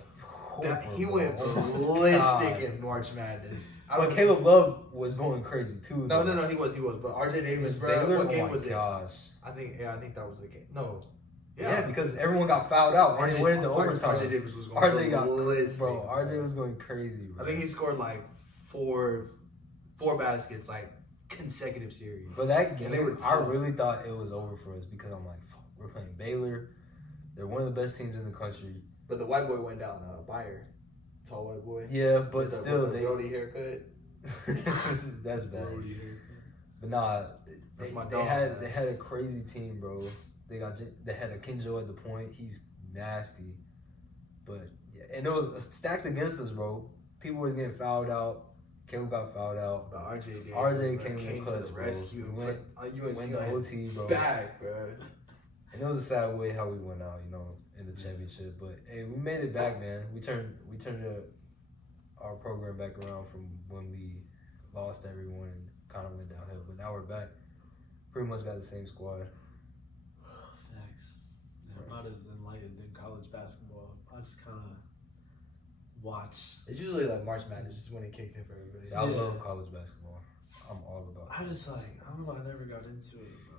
he went ballistic in March Madness. But Caleb Love was going crazy too. No, he was. But RJ Davis, bro, Baylor? what game was gosh. it? I think that was the game. No. Yeah, because everyone got fouled out and it went into overtime. RJ Davis was going ballistic. RJ was going crazy, bro. I think he scored like four baskets, like consecutive series. But that game, I really thought it was over for us because I'm like, fuck, we're playing Baylor. They're one of the best teams in the country. But the white boy went down, Bayer, tall white boy. Yeah, but still, they Brody haircut. That's bad. Brody haircut. But nah, That's my they dog, had a crazy team, bro. They had a Kenjo at the point. He's nasty, but yeah, and it was stacked against us, bro. People was getting fouled out. Caleb got fouled out. But RJ came to the rescue. Went to OT, bro. Back, bro. And it was a sad way how we went out, in the championship. But hey, we made it back, man. We turned our program back around from when we lost everyone and kind of went downhill. But now we're back. Pretty much got the same squad. Facts. Yeah, I'm not as enlightened in college basketball. I just kind of watch. It's usually like March Madness is when it kicks in for everybody. See, I love college basketball. I'm all about it. I just I don't know, I never got into it, bro.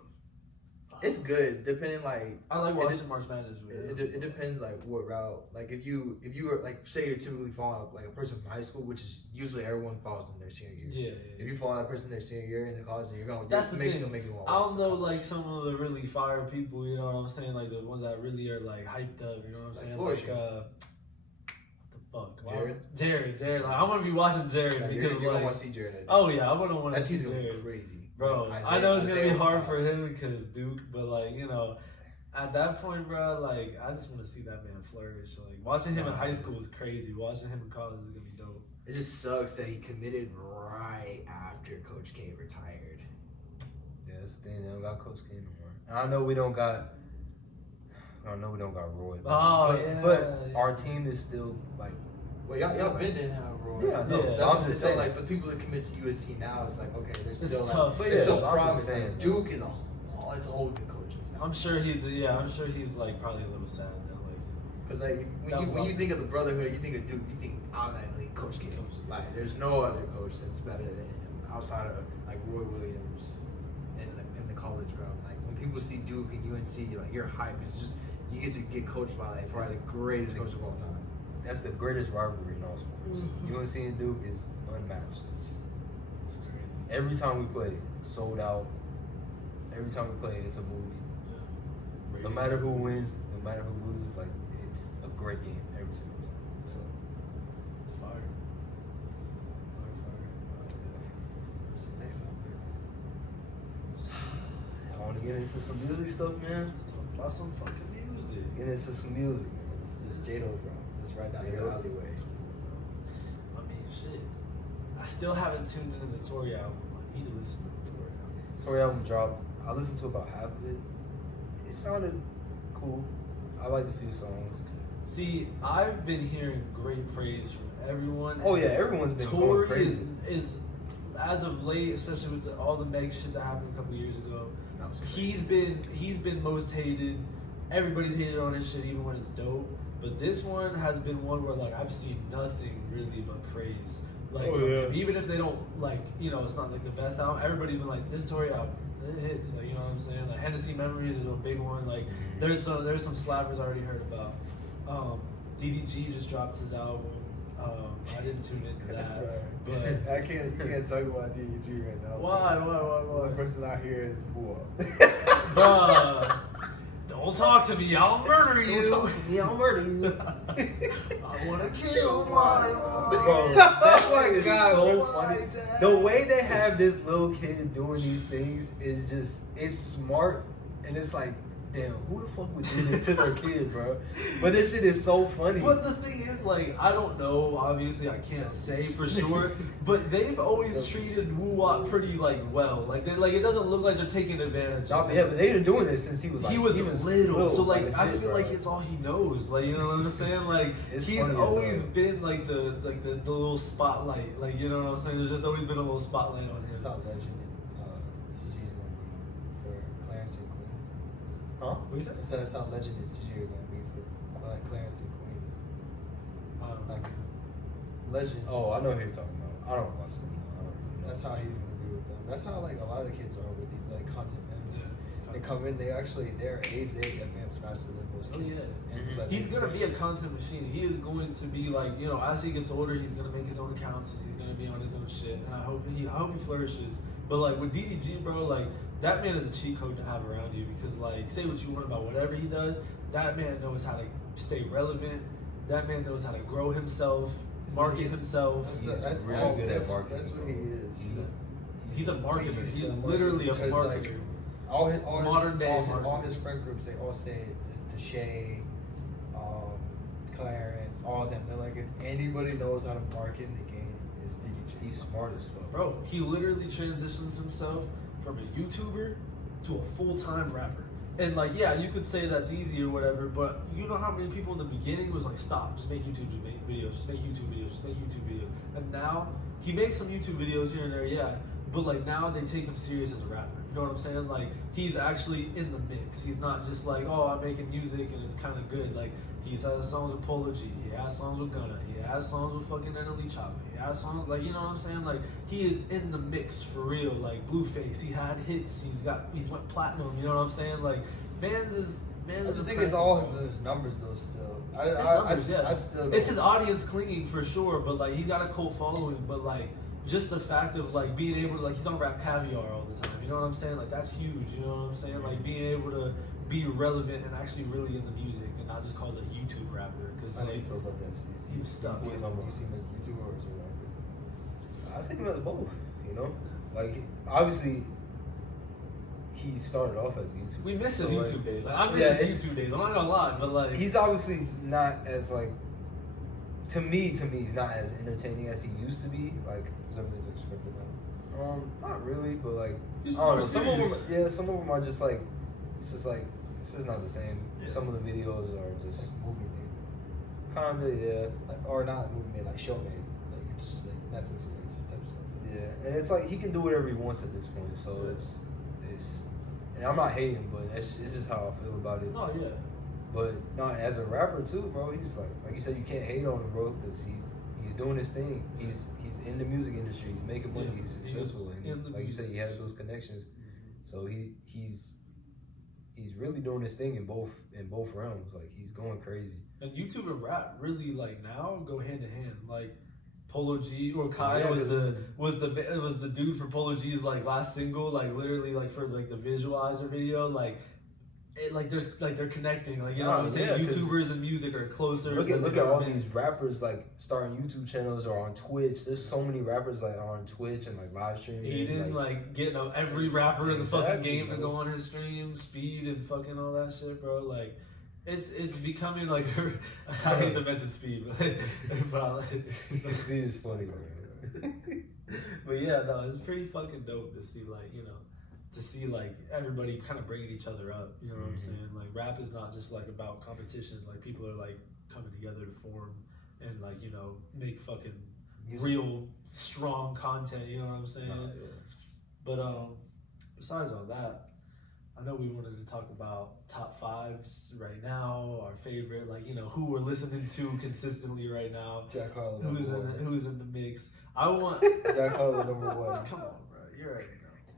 It's good, depending like. I like watching March Madness. It depends like what route. Like if you were like say you're typically following up like a person from high school, which is usually everyone falls in their senior year. Yeah. If you follow that person their senior year in the college, you're going. That's the thing. Make you want. I don't know like some of the really fire people. You know what I'm saying? Like the ones that really are like hyped up. You know what I'm saying? What the fuck? Jared. Like I want to be watching Jared because you're gonna want to see Jared. Oh yeah, I want to see Jared. That Jared. Crazy. Bro, I know it's gonna be hard for him because Duke, but like at that point, bro, like I just want to see that man flourish. Like watching him in high school is crazy. Watching him in college is gonna be dope. It just sucks that he committed right after Coach K retired. Yeah, that's the thing. They don't got Coach K no more. And I know we don't got Roy. But our team is still like. Well, y'all been in how Roy. Yeah, no. Yeah. I'm just saying, like for people that commit to USC now, it's like okay, there's still tough. There's still promise. Like, Duke is it's a whole new coach. I'm sure he's like probably a little sad though, like. Because like when you think of the brotherhood, you think of Duke, you think automatically Coach K. Like there's no other coach that's better than him outside of like Roy Williams in the college realm. Like when people see Duke and UNC, like you're hyped. It's just you get to get coached by like probably the greatest coach of all time. That's the greatest rivalry in all sports. UNC and Duke is unmatched. It's crazy. Every time we play, sold out. Every time we play, it's a movie. Yeah. No matter who wins, no matter who loses, like it's a great game every single time. So it's fire. What's the next topic? I want to get into some music stuff, man. Let's talk about some fucking music. Get into some music, man. This J-Do's bro. This right down the alleyway. I mean, shit. I still haven't tuned into the Tory album. I need to listen to the Tory album. Tory album dropped. I listened to about half of it. It sounded cool. I liked a few songs. See, I've been hearing great praise from everyone. Oh yeah, everyone's been going crazy. is as of late, especially with all the Meg shit that happened a couple years ago. He's been most hated. Everybody's hated on his shit, even when it's dope. But this one has been one where like I've seen nothing really but praise. Like from him. Even if they don't like, it's not like the best album. Everybody's been like, this Tory album, it hits. Like, you know what I'm saying? Like Hennessy Memories is a big one. Like there's some slappers I already heard about. DDG just dropped his album. I didn't tune into that. But you can't talk about DDG right now. Why? The only person out here is Poole. Bruh. Don't talk to me, I'll murder you. Don't talk to me, I'll murder you. I wanna kill my mom. Bro, that's like so funny. The way they have this little kid doing these things is just, it's smart, and it's like, damn, who the fuck would do this to their kid, bro? But this shit is so funny. But the thing is, like, I don't know. Obviously, I can't say for sure. But they've always treated Woo Wop pretty well. Like, it doesn't look like they're taking advantage of him. Yeah, but they've been doing this since he was little. So like, legit, I feel bro. like it's all he knows. Like, you know what I'm saying? Like, he's always been like the little spotlight. Like, you know what I'm saying? There's just always been a little spotlight on him. It's not legend. CG's gonna be for Clarence and Queen. What you said? That's how Legend and CJ are gonna be for like Clarence and Queen. Like Legend. Oh, I know who you're talking about. I don't watch them. I don't really know. That's how he's gonna be with them. That's how like a lot of the kids are with these like content managers. Yeah. They come in, their age they advance faster than most Oh, kids. yeah. And it's like, He's gonna be a content machine. He is going to be like, you know, as he gets older, he's gonna make his own accounts and he's gonna be on his own shit. And I hope he flourishes. But like with DDG, bro, like that man is a cheat code to have around you because like say what you want about whatever he does, that man knows how to stay relevant. That man knows how to grow himself, market himself. That's really good at marketing. That's what he is. He's a marketer. He's He's a literally a marketer. marketer. All his friend groups, they all say Deshae, Clarence, all of them. They're like, if anybody knows how to market in the game, it's DDG. He's smart as fuck. Bro, he literally transitions himself from a YouTuber to a full-time rapper. And like, yeah, you could say that's easy or whatever, but you know how many people in the beginning was like, stop, just make YouTube videos, just make YouTube videos, just make YouTube videos. And now he makes some YouTube videos here and there, yeah, but like now they take him serious as a rapper. You know what I'm saying? Like he's actually in the mix. He's not just like, oh, I'm making music and it's kind of good. Like he has songs with Polo G, he has songs with Gunna, he has songs with fucking NLE Chopper, he has songs like, you know what I'm saying? Like he is in the mix for real. Like Blueface, he had hits. He's went platinum. You know what I'm saying? Like Mans is. The thing is, all of his numbers though still. I still. It's his audience clinging for sure, but like he's got a cult following. But like just the fact of like being able to like he's on Rap Caviar all the time. You know what I'm saying? Like that's huge. You know what I'm saying? Like being able to be relevant and actually really in the music and not just called a YouTube rapper. Because how do you feel about that? He was stuck. Do you see him as a YouTuber or as a rapper? I see him as both. You know, like obviously. He started off as a YouTuber. We miss his so, YouTube days. Like, I miss his YouTube days. I'm not gonna lie, but like he's obviously not as like to me he's not as entertaining as he used to be. Like Everything's like scripted now. not really, but like He's I don't know. more Some of serious. them, some of them are just like it's just like this is not the same. Yeah. Some of the videos are just Like movie made. kinda Like, or not movie made, like show made. Like it's just like Netflix movies type stuff. yeah, and it's like he can do whatever he wants at this point. So it's and I'm not hating, but it's just how I feel about it. oh yeah. But no, as a rapper too, bro, he's like you said, you can't hate on him, bro, because he's doing his thing. He's in the music industry. He's making money. Yeah, he's successful, and like you said, he has those connections. So he's really doing his thing in both realms. Like he's going crazy. And YouTube and rap really like now go hand in hand. Like Polo G or Kai Yeah, was the dude for Polo G's like last single, like literally like for like the visualizer video, like it, like there's like they're connecting, like you know what I'm saying. Yeah, YouTubers and music are closer. Look than at they've all ever been. these rappers like starting YouTube channels or on Twitch. There's so many rappers like on Twitch and like live streaming. Aiden like getting every rapper in the fucking Exactly, game to bro. go on his stream, Speed and fucking all that shit, bro. Like it's becoming like I hate to mention Speed, but like, Speed is funny, man. but yeah, no, it's pretty fucking dope to see like to see like everybody kind of bringing each other up. You know what I'm saying? Like rap is not just like about competition. Like people are like coming together to form and like make fucking real strong content. You know what I'm saying? Yeah. But besides all that, I know we wanted to talk about top fives right now, our favorite, like who we're listening to consistently right now. Jack Harlow Who's in the mix? I want Jack Harlow #1. Come on, bro. You're right.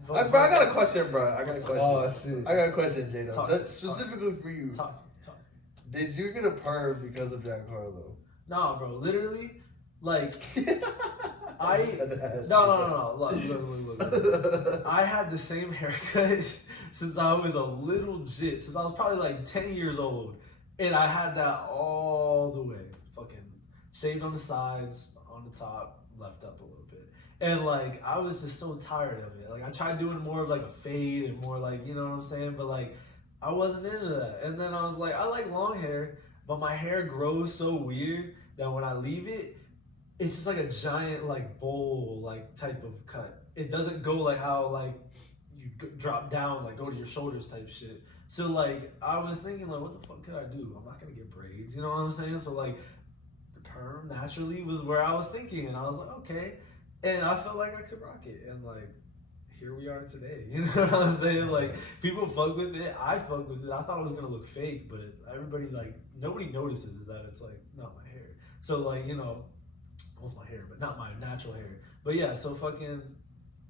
Bro, I got a question, bro. I got a question. Oh, shit. I got a question, J-Lo. Talk- Specifically for you. Talk. Did you get a perm because of Jack Harlow? Nah, bro. Literally, like I just had to ask no. Look. I had the same haircut since I was a little jit. Since I was probably like 10 years old, and I had that all the way, fucking shaved on the sides, on the top, left up a little bit. And like I was just so tired of it. Like I tried doing more of like a fade and more like what I'm saying, but like I wasn't into that. And then I was like, I like long hair, but my hair grows so weird that when I leave it, it's just like a giant like bowl like type of cut. It doesn't go like how like you drop down, like go to your shoulders type shit. So like I was thinking like, what the fuck could I do? I'm not gonna get braids, you know what I'm saying? So like the perm naturally was where I was thinking, and I was like, okay. And I felt like I could rock it, and like here we are today. You know what I'm saying? Like, people fuck with it. I fuck with it. I thought it was gonna look fake, but everybody, like, nobody notices that it's like not my hair. So like, you know, well, it's my hair, but not my natural hair. But yeah, so fucking,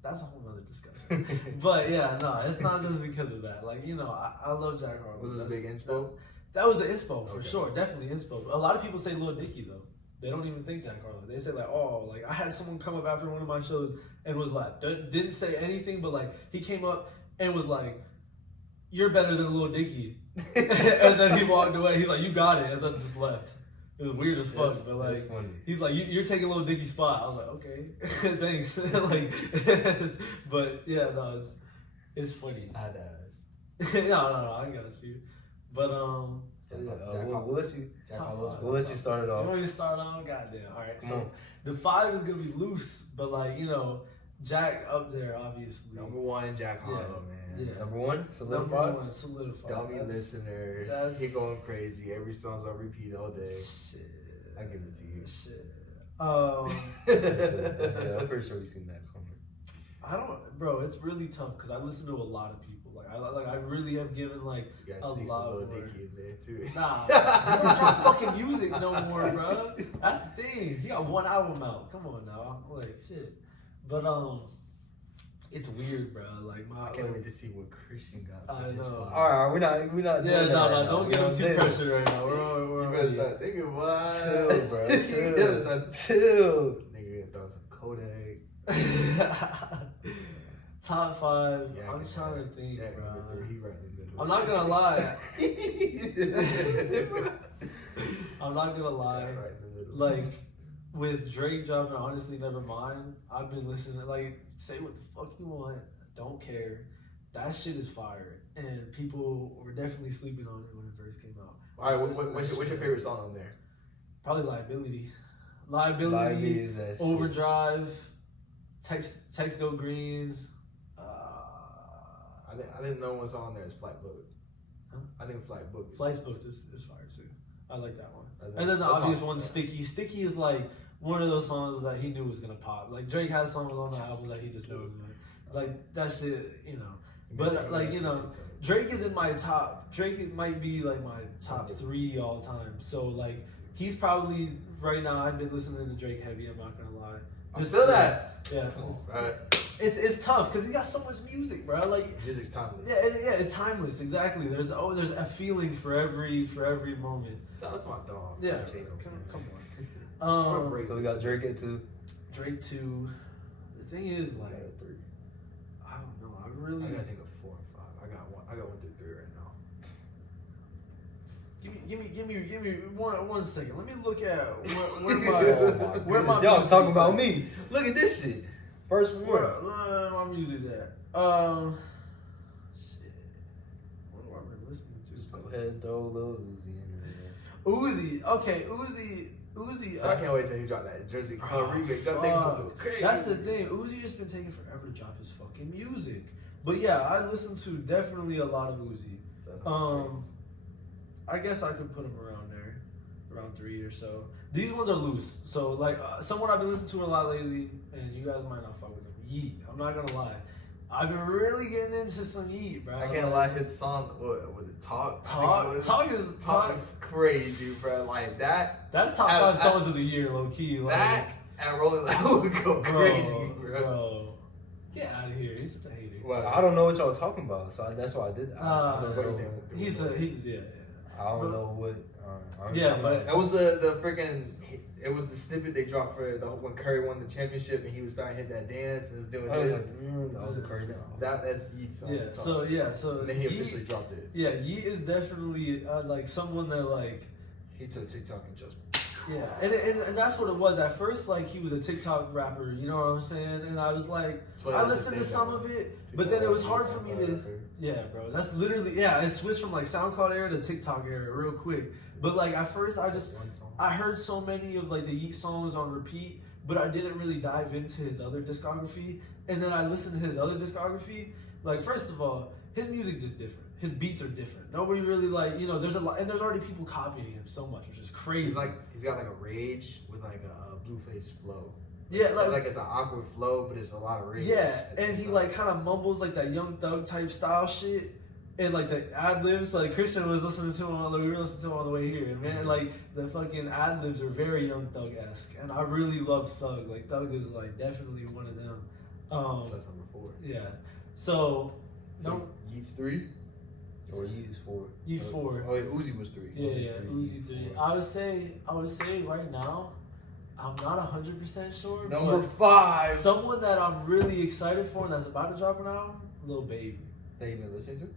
that's a whole nother discussion. But yeah, no, it's not just because of that. Like, you know, I love Jack Harlow. Was it a big inspo? That was an inspo for Okay. sure, definitely inspo. A lot of people say Lil Dicky though. They don't even think Jack Harlow. They say like, oh, like I had someone come up after one of my shows and was like, didn't say anything, but like he came up and was like, "You're better than Lil Dicky," and then he walked away. He's like, "You got it," and then just left. It was weird as fuck, but like, he's like, "You're taking Lil Dicky's spot." I was like, "Okay, thanks." Like, but yeah, no, it's funny. I had to ask. no, I got you. But we'll let you. Top We'll let you start it You off. want me to start on? Goddamn. All right. Come So on. the 5 is gonna be loose, but like, you know, Jack up there obviously. Number 1, Jack Harlow, man. Yeah. Number 1, Number solidified. 1, solidified. Dummy That's- listener. that's- He going crazy. Every song's on repeat all day. Shit. I give it to you. Shit. Yeah, I'm pretty sure we've seen that coming. I don't, bro. It's really tough because I listen to a lot of people. I really have given like You a gotta sneak lot some Lil more. Dicky in there too. Nah, he don't drop fucking music no more, bro. That's the thing. He got 1 album out. Come on now, like shit. But it's weird, bro. Like I can't wait to see what Christian got. I for his know. phone. All right, we're not. Yeah, doing no, that right now. don't We get him don't too do it. pressured right now. We're You better start thinking, boy. Chill, bro. You better start Chill. Nigga gonna throw some Kodak. Top 5. Yeah, I'm trying to think, yeah, bro. number 3, he right in the middle. I'm not gonna lie. I'm not gonna lie. Yeah, right in the middle. Like with Drake dropping Honestly Nevermind, I've been listening. Like, say what the fuck you want, don't care. That shit is fire, and people were definitely sleeping on it when it first came out. All right, what's your favorite song on there? Probably Liability. Liability is that shit. Overdrive. Text Go Green. I didn't know one song on there is Flight Book. Huh? I think Flight Book. Flight's Booked is fire too. I like that one. I think- And then the that's obvious my- one, Sticky. Sticky is like one of those songs that he knew was gonna pop. Like Drake has songs on the album that he just knows. Like that shit, you know. But like, you know, Drake is in my top. Drake might be like my top 3 all time. So like, he's probably right now. I've been listening to Drake heavy. I'm not gonna lie. I'm still that. Yeah, Come on, bro. it's tough because he got so much music, bro. Like, Music's timeless. yeah, it's timeless. Exactly. There's a feeling for every moment. Shout out to my dog. Yeah, Jacob, come man. on. So we got Drake at 2. Drake 2. The thing is, like, I got a 3. I don't know. I I really gotta think of 4 and 5. I got 1 through 3 right now. give me one second. Let me look at where my Where my y'all music's talking about at. me? Look at this shit. First Where one. my music's at? Shit. What have I been listening to? Just go ahead and throw Lil Uzi in there. Uzi. Okay, Uzi. So I can't wait till he drop that Jersey Club remix. That thing fuck. will go crazy. That's the thing. Uzi just been taking forever to drop his fucking music. But yeah, I listen to definitely a lot of Uzi. So that's my three. I guess I could put him around there, around 3 or so. These ones are loose. So like someone I've been listening to a lot lately, and you guys might not fuck with him. Yeet. I'm not gonna lie. I've been really getting into some Yeet, bro. I can't lie, his song, what was it, Talk? Talk is crazy, bro. Like that. That's top 5 songs of the year, low key. Like, That and Rolling Loud would go crazy, bro. Bro. Get out of here. He's such a hater. Well, I don't know what y'all talking about, so that's why I did that. I don't what know. is it? He's yeah. I don't know what. Yeah, but- That was the freaking. It was the snippet they dropped for when Curry won the championship and he was starting to hit that dance and was doing I was his. like, the Curry down. That's Yeat's song. Yeah. So And then he Yeet- officially dropped it. Yeah, Yeet is definitely like someone that like. He took TikTok and just. Yeah, and that's what it was. At first, like, he was a TikTok rapper, you know what I'm saying? And I was like, So I that's listened the to thing, some though. of it, but then it was hard for me to. Yeah, bro, that's literally, yeah, it switched from like SoundCloud era to TikTok era real quick. But like, at first, I heard so many of like the Yeet songs on repeat, but I didn't really dive into his other discography. And then I listened to his other discography. Like, first of all, his music just different. His beats are different. Nobody really like, you know, there's a lot, and there's already people copying him so much, which is crazy. He's got like a rage with like a blue face flow. Yeah, like it's an awkward flow, but it's a lot of rage. Yeah, and he like kind of mumbles like that Young Thug type style shit. And like the ad libs, like Christian was listening to him, we were listening to him on the way here, and man, like the fucking ad libs are very Young Thug esque, and I really love Thug. Like Thug is like definitely one of them. So that's number 4. Yeah. So Yeats 3 Or Yeats 4. Yeats 4. Oh, wait, Uzi was 3. Yeah, Uzi 3. I would say right now, I'm not 100% sure. Number but 5. Someone that I'm really excited for and that's about to drop an album, Lil Baby. That you've been listening to?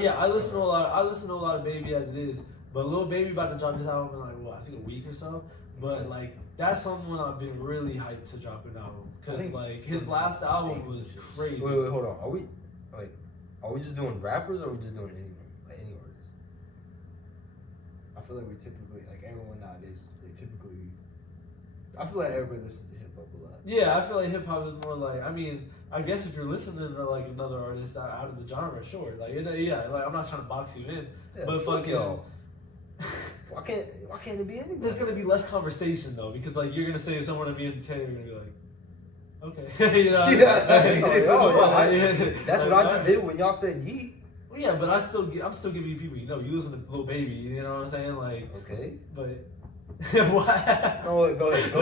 Yeah, I listen to a lot of Baby as it is, but Lil Baby about to drop his album in like I think a week or so. But like that's someone I've been really hyped to drop an album because like his last album was crazy. Wait, hold on. Are we just doing rappers or are we just doing any artists? I feel like we typically, like everyone nowadays, I feel like everybody listens to hip hop a lot. Yeah, I feel like hip hop is more like, I mean, I guess if you're listening to like another artist out of the genre, sure. Like, yeah, like I'm not trying to box you in, but fucking. Why can't it be anybody? There's gonna be less conversation though, because like you're gonna say someone to be in K, you're gonna be like, okay, you know. That's what I just did when y'all said Yeet. Well, yeah, but I'm still giving you people. You listen to Lil Baby. You know what I'm saying? Like, okay, but what? No, go ahead.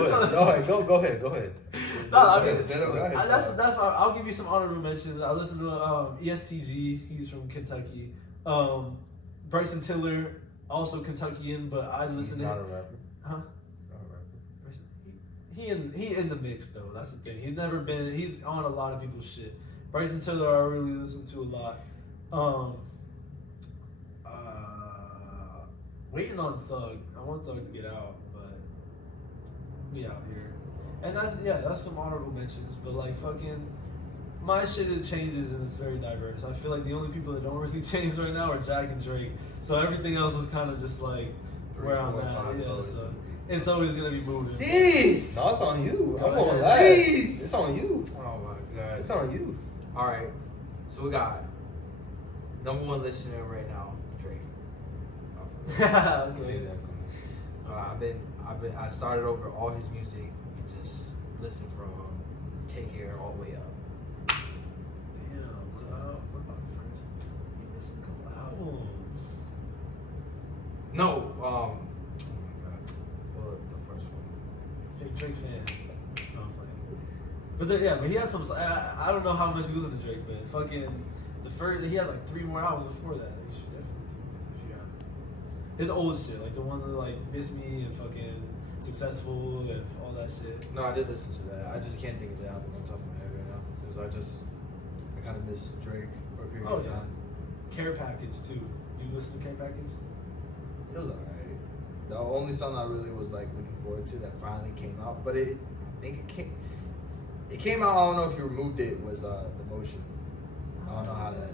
No, I mean that's why I'll give you some honorable mentions. I listen to ESTG. He's from Kentucky. Bryson Tiller, also Kentuckian, but I listen to. Not a rapper. Huh? Not a rapper. He in the mix though. That's the thing. He's on a lot of people's shit. Bryson Tiller, I really listen to a lot. Waiting on Thug. I want Thug to get out, but we out here. And that's some honorable mentions. But like fucking, my shit it changes and it's very diverse. I feel like the only people that don't really change right now are Jack and Drake. So everything else is kind of just like where I'm at. Yeah, so it's always gonna be moving. Jeez! No, it's on you. I'm gonna laugh. Jeez! It's on you. Oh my god. It's on you. All right, so we got number 1 listener right now, Drake. Okay. I started over all his music and just listened from Take Care all the way up. Damn. What about the first? You missed some couple albums. No, oh my god, well, the first one. Fake Drake fan. No, I'm playing. But he has some. I don't know how much you listen to Drake, but fucking the first he has like 3 more albums before that. You should definitely tune in if you haven't. His old shit, like the ones that like Miss Me and fucking Successful and all that shit. No, I did listen to that. I just can't think of the album on top of my head right now because I kind of miss Drake for a period of time. Care Package too. You listen to Care Package? It was alright. The only song I really was like looking forward to that finally came out, but it came out. I don't know if you removed it. Was the Motion? I don't know how that.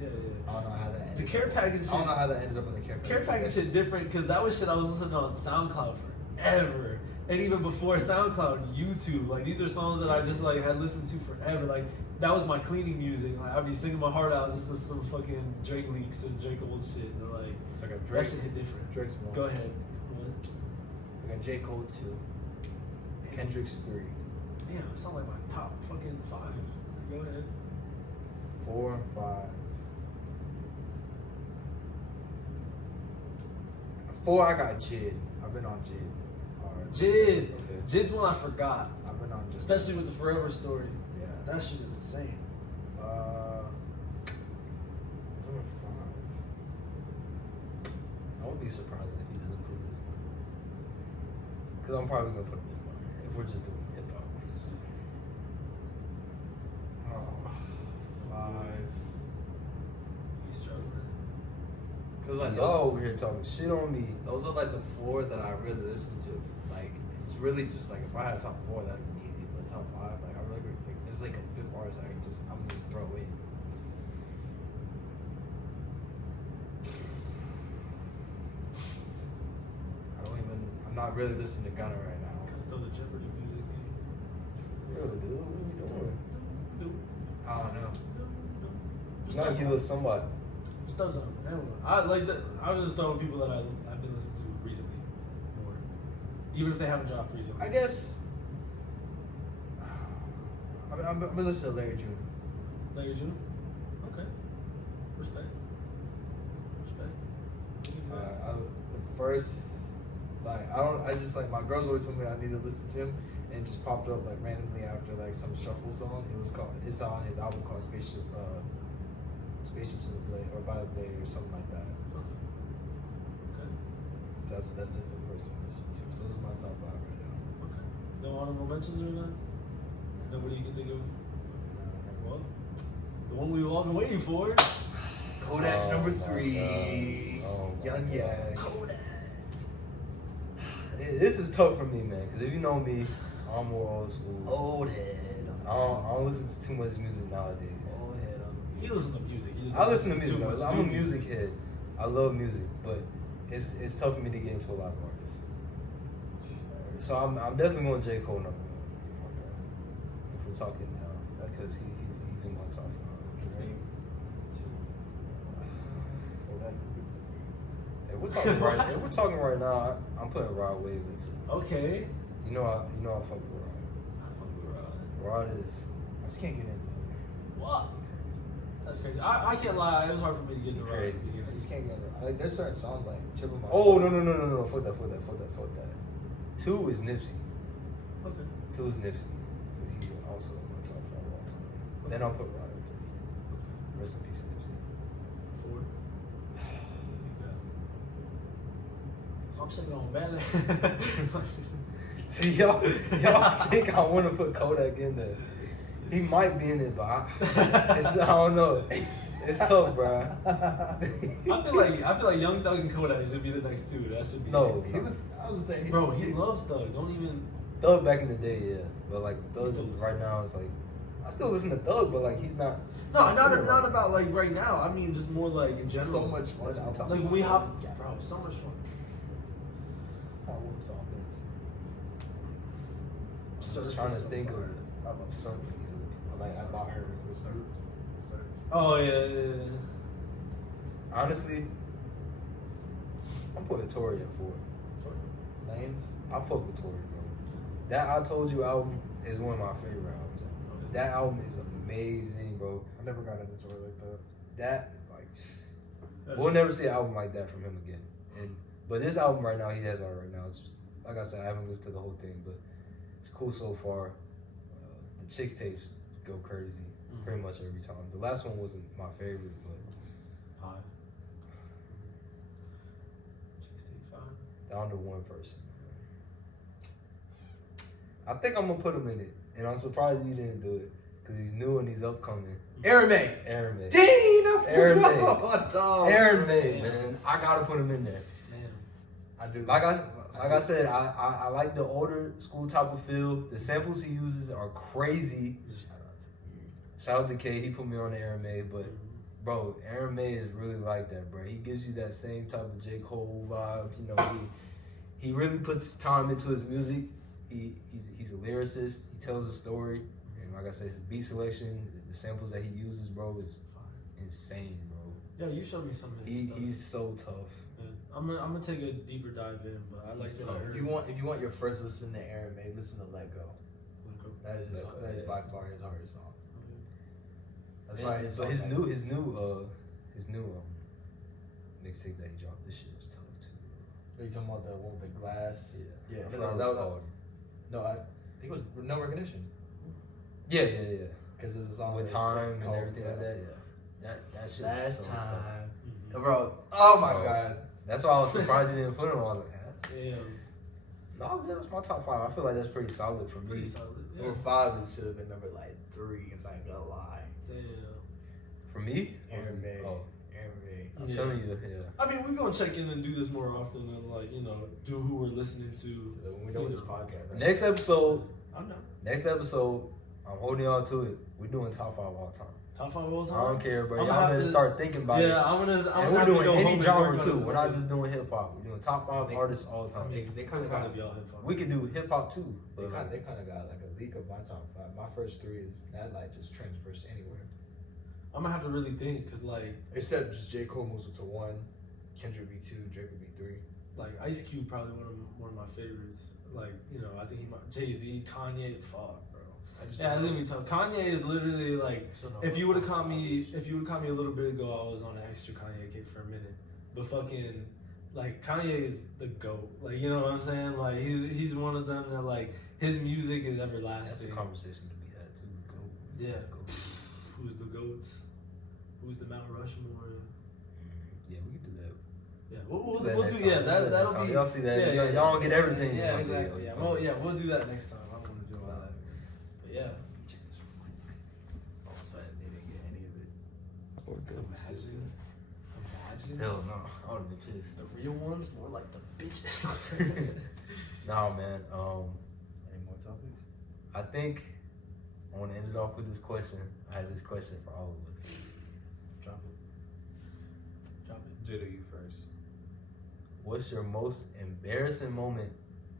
Yeah. I don't know how that ended. The Care Package. I don't know how that ended up on the Care Package. Care Package shit different because that was shit I was listening to on SoundCloud forever, and even before SoundCloud, YouTube. Like these are songs that I just like had listened to forever. Like that was my cleaning music. Like I'd be singing my heart out just to some fucking Drake leaks and Drake old shit. And like So I got Drake. that shit hit different. Drake's 1. Go ahead. I got J. Cole 2. Kendrick's 3. Damn, it sounds like my top fucking 5. Go ahead. 4 and 5. 4, I got Jid. I've been on Jid. Jid. Okay. Jid's one I forgot. I've been on Jid. Especially with the Forever Story. Yeah. That shit is insane. Number 5. I would be surprised if he doesn't put it. Because I'm probably gonna put it in mine if we're just doing hip hop. Oh, 5. He's struggling. Cause like Y'all over here talking shit on me. those are like the 4 that I really listen to. Like it's really just like if I had a top 4, that'd be easy. But top 5, like I really like there's like a 5th artist I'm gonna just throw in. I'm not really listening to Gunna right now. Kind of throw the Jeopardy music in. Really, dude, what are we doing? I don't know. Just Not throw give something. us somebody. Just throw something. I like that. I was just throwing people that I've been listening to recently, more, even if they haven't dropped recently. I guess I've been listening to Larry June. Larry June? Okay. Respect. The first, like, I just, like, my girls always told me I need to listen to him, and it just popped up, like, randomly after, like, some shuffle song. It's on his album called Spaceships in the Blade, or By the Blade, or something like that. Okay. That's the fifth person I listen to. So those are my top 5 right now. Okay. No honorable mentions or none? Nobody you can think of? Well, the one we've all been waiting for. Kodak's number my 3. God. Young Yak. Kodak. This is tough for me, man. Because if you know me, I'm more old school. Old head. I don't listen to too much music nowadays. Old head. He listens to music. He just I listen to doesn't music. too much I'm a music head. I love music, but it's tough for me to get into a lot of artists. So I'm definitely going J. Cole number 1. If we're talking now, because he's in my top 5. If we're talking right now, I'm putting Rod Wave into. Okay. You know I fuck with Rod. I fuck with Rod. Rod is. I just can't get in. What? That's crazy. I can't lie. It was hard for me to get into Rod. Crazy. I just can't get in. Like, there's certain songs like Triple My. Oh no. Fuck that. 2 is Nipsey. Okay. 2 is Nipsey. Because he's also in my top 5 of all time. Then I'll put Rod at 3. Rest in peace, Nipsey. 4. So I'm sitting on bad. See, y'all think I want to put Kodak in there. He might be in it, but I don't know. It's tough, bro. I feel like Young Thug and Kodak should be the next 2. That should be. No. I was saying. Bro, he loves Thug. Don't even. Thug back in the day, yeah. But like Thug Still listen. right now is like, I still listen to Thug, but like he's not. No, not about like right now. I mean, just more like in general. So much fun. Like when we hop, bro, so much fun. What song is? I'm just trying to think of something. Like I bought her. Oh yeah. Honestly, I'm putting Tory at 4. Lanes. I fuck with Tory, bro. That I Told You album is one of my favorite albums. That album is amazing, bro. I never got into Tory like that. That we'll never see an album like that from him again. But this album right now he has out right now. It's like I said, I haven't listened to the whole thing, but it's cool so far. The Chicks tapes go crazy pretty much every time. The last one wasn't my favorite, but 5. Chicks tape 5. down to one person. I think I'm gonna put him in it, and I'm surprised you didn't do it because he's new and he's upcoming. Aaron May. Aaron Aaron May, man. I gotta put him in there. Man. I do. Like I said, I like the older school type of feel. The samples he uses are crazy. Shout out to K, he put me on the Aaron May, but bro, Aaron May is really like that, bro. He gives you that same type of J. Cole vibe. You know, he really puts time into his music. He's a lyricist. He tells a story, and like I said, his beat selection, the samples that he uses, bro, is insane, bro. Yeah, you showed me some of his stuff. He's so tough. Yeah. I'm gonna take a deeper dive in, but I like to. If you want your first listen to Aaron May, listen to Let Go. That is by far his hardest song. That's why his new mixtape that he dropped this year was tough too. Are you talking about the one with the glass? Yeah. No, I think it was No Recognition. Yeah. Because there's a song with time and everything like that. Yeah. That shit. Last was so time, tough. bro. Oh my god. That's why I was surprised he didn't put him. I was like, Yeah. no, that's my top 5. I feel like that's pretty solid for me. Pretty solid. Yeah. Number 5 should have been number like 3. I'm not gonna lie. Damn. For me, Aaron May. Oh, Aaron May. I'm telling you, yeah. I mean, we're gonna check in and do this more often and like do who we're listening to. So when we know this podcast. Right? Next episode, I'm holding y'all to it. We're doing top 5 all time. Top 5 all time. I don't care, bro. I'm Y'all better start thinking about it. Yeah, I'm and gonna we're doing go any home genre and work on too. this We're not just doing hip hop. We're doing top 5 artists all the time. They kind of got. be all hip hop. We can do hip hop too. They kind of got like a leak of my top 5. My first 3 is that like just transfers anywhere. I'm gonna have to really think because like except just J. Cole moves to 1, Kendrick be 2, Drake would be 3. like Ice Cube probably one of my favorites. Like I think he might Jay-Z, Kanye, fuck bro. Yeah, it's gonna be tough. Kanye is literally like, if you would have caught me a little bit ago, I was on an extra Kanye kick for a minute. But fucking, like, Kanye is the GOAT. Like, you know what I'm saying? Like, he's one of them that, like, his music is everlasting. That's a conversation to be had too. GOAT. Yeah. Who's the GOATs? Who's the Mount Rushmore? Yeah, we can do that. Yeah, we'll do next yeah. time. That'll be. Y'all see that? Yeah, y'all don't get everything. Yeah, exactly. Yeah, we'll do that next time. I don't want to do all that. But yeah. Oh, so they didn't get any of it. Imagine. Hell no. I would have been pissed. The real ones, more like the bitches. Nah, man. Any more topics? I think I want to end it off with this question. I had this question for all of us. Drop it. Jada, you first. What's your most embarrassing moment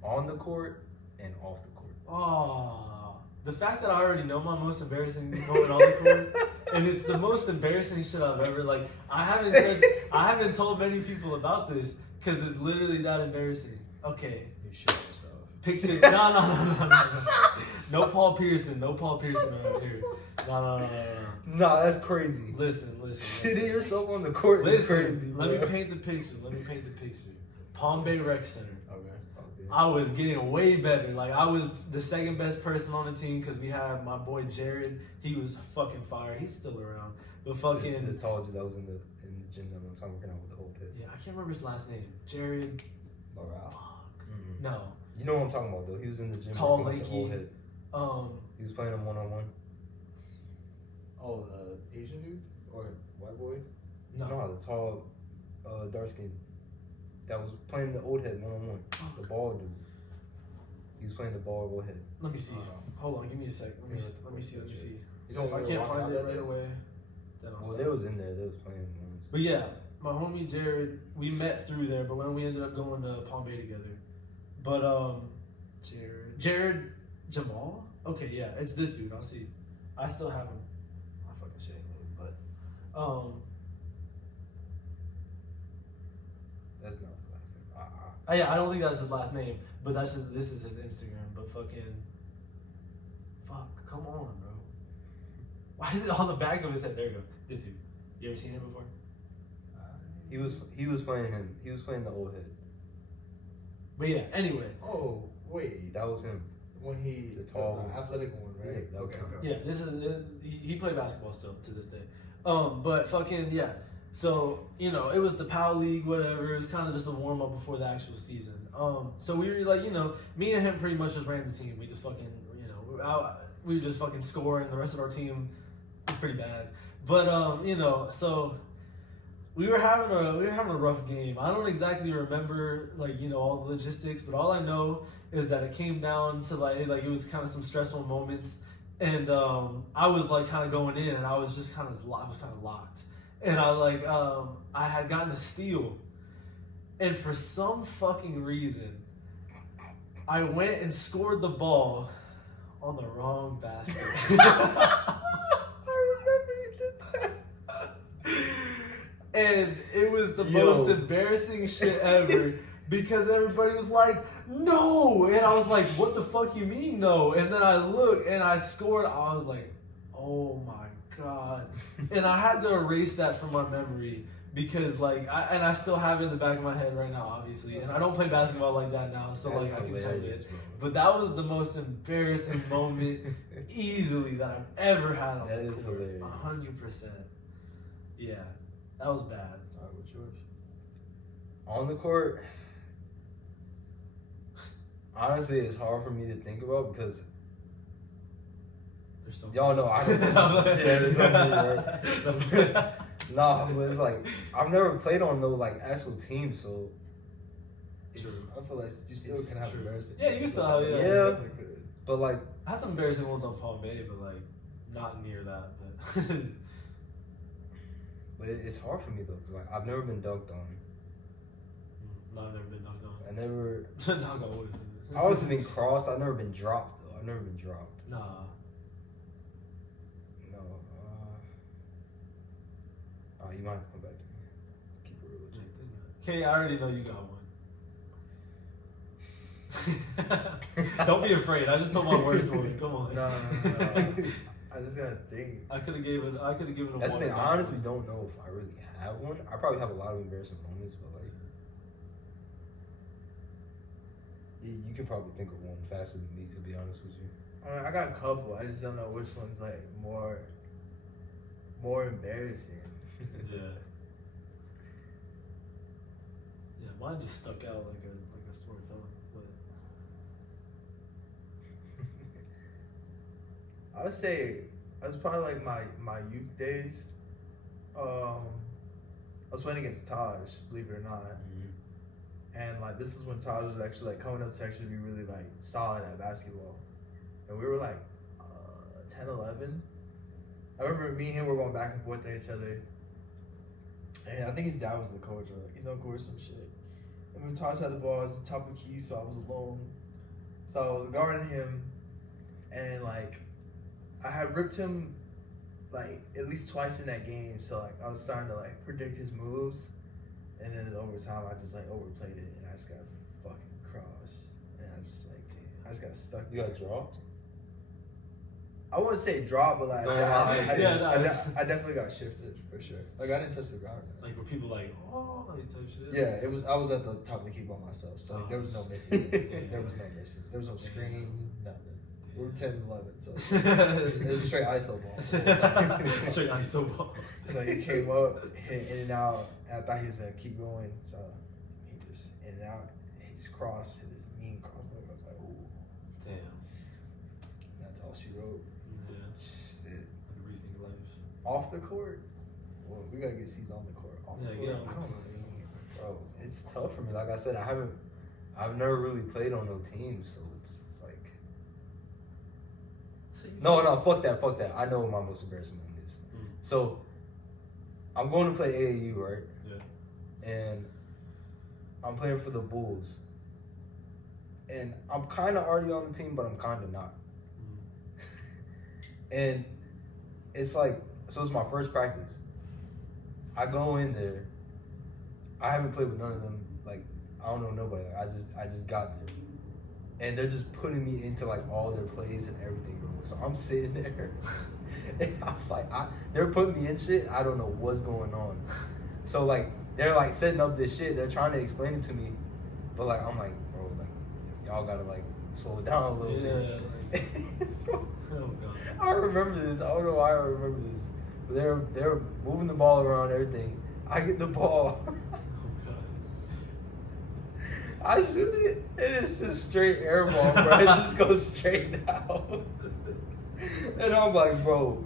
on the court and off the court? Oh, the fact that I already know my most embarrassing moment on the court, and it's the most embarrassing shit I've ever, like, I haven't told many people about this because it's literally that embarrassing. Okay. You shit yourself. Picture, no. No Paul Pearson over here. No. Nah, that's crazy. Listen. Sitting yourself on the court is crazy. Let me paint the picture. Palm Bay Rec Center. Okay. I was getting way better. Like, I was the second best person on the team because we had my boy Jared. He was fucking fire. He's still around. But fucking The tall dude that was in the gym that one time working out with the whole pit. yeah, I can't remember his last name. Jared. Morale. Fuck. Mm-hmm. No. You know what I'm talking about though. He was in the gym Tall, working with the old lanky. head. He was playing him 1-on-1. Oh, the Asian dude or white boy? No, the tall, dark skin that was playing the old head 1-on-1. The ball dude. He was playing the ball old head. Let me see. Hold on, give me a sec. Let me see. You told If me I we were can't walking find out it that right day? away, then I'll Well, stop. they was in there. They was playing once. But yeah, my homie Jared, we met through there, but when we ended up going to Palm Bay together. But Jared Jamal? Okay, yeah, it's this dude. I'll see. I still have him. I fucking shit him, but That's not his last name. yeah, I don't think that's his last name, but this is his Instagram. But come on, bro. Why is it on the back of his head? There you go. This dude. You ever seen him before? He was playing him. He was playing the old head. But yeah, anyway. Oh, wait. That was him. When he, The tall the athletic one, right? Yeah, that was him. Yeah, this is he played basketball still to this day. But fucking yeah. So, you know, it was the PAL League, whatever. It was kind of just a warm up before the actual season. So we were like, you know, me and him pretty much just ran the team. We just fucking, you know, we were just fucking scoring. The rest of our team was pretty bad. But you know, so we were having a rough game. I don't exactly remember, like, you know, all the logistics, but all I know is that it came down to like it was kind of some stressful moments, and I was like kind of going in, and I was kind of locked, and I had gotten a steal, and for some fucking reason, I went and scored the ball on the wrong basket. And it was the most embarrassing shit ever because everybody was like, no! And I was like, what the fuck you mean no? And then I looked and I scored. I was like, oh my God. And I had to erase that from my memory because I still have it in the back of my head right now, obviously. And I don't play basketball like that now, so That's I can tell you. bro. But that was the most embarrassing moment easily that I've ever had on That the is court. hilarious. 100%. Yeah. That was bad. Alright, what's yours? On the court, honestly, it's hard for me to think about because There's so y'all know I don't know. Yeah, there's something, right? Nah, but it's like I've never played on no like actual team, so it's I feel like you still It's can have true. embarrassing. Yeah, you still have, yeah. Yeah. Definitely could. but like I had some embarrassing ones on Palm Bay, but like not near that. But but it's hard for me though because like I've never been dunked on. no, I've never been knocked on. I never. Knock on wood. I always been crossed. I've never been dropped though. I've never been dropped. Nah. No. You might have to come back to me. Keep it real with you. Okay, I already know you got one. Don't be afraid. I just told my worst one. Come on. No. I just gotta think. I could have given a That's the one. thing. I honestly don't know if I really have one. I probably have a lot of embarrassing moments, but like, you could probably think of one faster than me, to be honest with you. I mean, I got a couple. I just don't know which one's like more embarrassing. Yeah. Yeah, mine just stuck out like a sore thumb. But I would say it was probably like my youth days. I was playing against Taj, believe it or not. And like this is when Taj was actually like coming up to actually be really like solid at basketball. And we were like 10, 11. I remember me and him were going back and forth at each other. And I think his dad was the coach or like his uncle or some shit. And when Taj had the ball, I was the top of the key, so I was alone. So I was guarding him, and like I had ripped him like at least twice in that game. So like I was starting to like predict his moves, and then in overtime I just like overplayed it, and I just got fucking crossed, and I just got stuck. You got dropped? I wouldn't say drop, but like I definitely got shifted for sure. Like I didn't touch the ground. like were people like, oh, like type shit? Yeah, it was. I was at the top of the key by myself, so like, there was no missing. There was no missing. There was no screen, nothing. We were 10, 11, so it was a straight ISO ball. Straight ISO ball. So he came up, hit in and out, and I thought he was gonna keep going. So he just in and out. He just crossed, hit this mean crossover. I was like, ooh. Damn. That's all she wrote. Yeah. Shit. Rethink life. Off the court? Well, we gotta get C's on the court. Off the Yeah, court? get on the I don't know. Bro, it's tough for me. Like I said, I've never really played on no team, so it's like, no, fuck that. I know what my most embarrassing moment is. So, I'm going to play AAU, right? Yeah. And I'm playing for the Bulls. And I'm kind of already on the team, but I'm kind of not. And it's like, so it's my first practice. I go in there. I haven't played with none of them. Like, I don't know nobody. Like, I just got there, and they're just putting me into like all their plays and everything, bro. So I'm sitting there, and I'm like, they're putting me in shit. I don't know what's going on. So like, they're like setting up this shit. They're trying to explain it to me, but like, I'm like, bro, like, y'all gotta like slow it down a little bit. Like, Bro, oh god. I remember this. I don't know why I remember this. But they're moving the ball around, everything. I get the ball. I shoot it, and it's just straight air ball, bro. It just goes straight out. And I'm like, bro,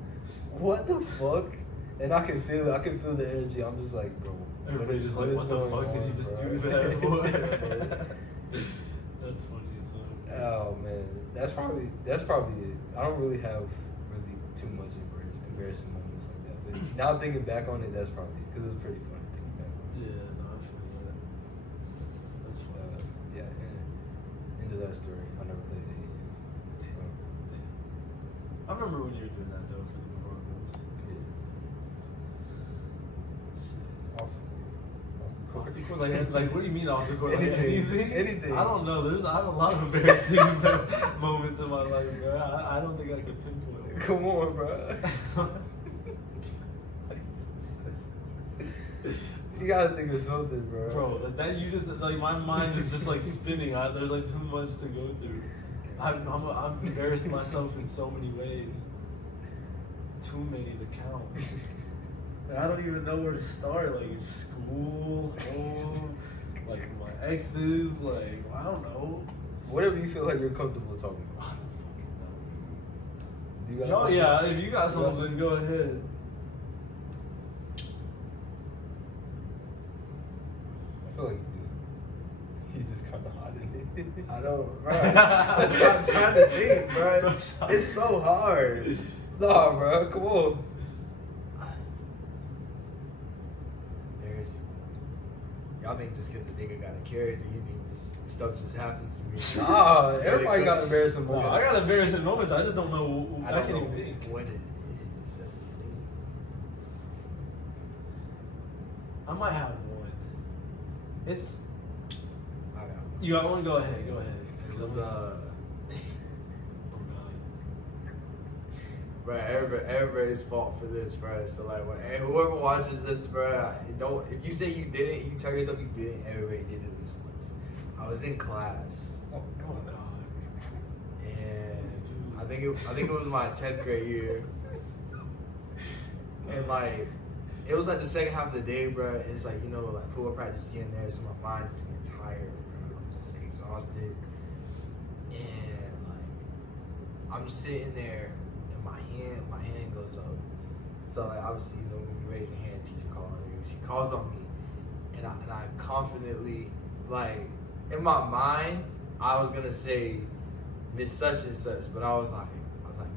what the fuck? And I can feel it. I can feel the energy. I'm just like, bro. Everybody just like, what the fuck did you just do that for? That's funny as hell. Oh man, that's probably it. I don't really have too much embarrassing moments like that. But now thinking back on it, that's probably it, because it was pretty funny thinking back on it. Yeah, no, I feel that. That's funny. Yeah, and into that story, I never played it. I remember when you were doing that though for the Broncos. Off Off the court, like what do you mean off the court? Like Anything. I don't know. I have a lot of embarrassing moments in my life, bro. I don't think I could pinpoint one. Come on, bro. You gotta think of something, bro. Bro, that you just like my mind is just like spinning. There's like too much to go through. I'm embarrassed myself in so many ways. Too many to count. I don't even know where to start. Like school, home, like my exes. Like I don't know. Whatever you feel like you're comfortable talking I about. don't fucking know. You got Oh something? yeah, if you got something, go ahead. I feel like you do. He's just kind of hot in it. I don't, bro. I'm trying to think, bro. It's so hard. Nah, bro. Come on. Embarrassing. Y'all think just because the nigga got a character, you think just stuff just happens to me? Nah, everybody got embarrassing No, moments. I got embarrassing moments. I just don't know. I don't can't know even think. what it is. That's the thing. I might have one. It's I got one. you got one. Go ahead. Go ahead. Cause Oh god. bro, everybody's fault for this, bro. So like, when whoever watches this, bro, don't. If you say you didn't, you tell yourself you didn't. Everybody did it this once. I was in class, Oh god. and I think it was my 10th grade year, and like, it was like the second half of the day, bro. And it's like, you know, like football practice is getting there, so my mind just getting tired, bro. I'm just exhausted, and like, I'm just sitting there. My hand goes up. So like, obviously, you know, when you raise your hand, teacher calls on you. She calls on me, and I confidently, like, in my mind, I was gonna say Miss Such and Such, but I was like,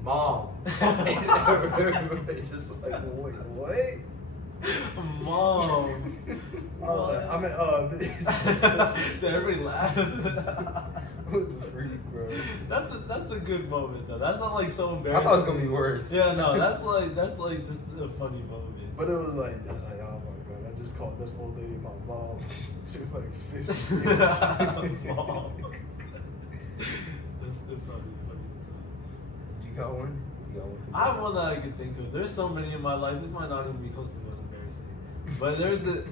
Mom. And everybody just like, wait, what? Mom. Did everybody laugh? What the freak, bro? That's a good moment though. That's not like so I embarrassing. thought it was gonna be worse. Yeah, no, that's like just a funny moment. But it was like, oh my god, I just called this old lady my mom. She was like 56. Mom. That's still probably funny as hell. You got one? You got one? I have one that I can think of. There's so many in my life. This might not even be close to the most embarrassing. But there's this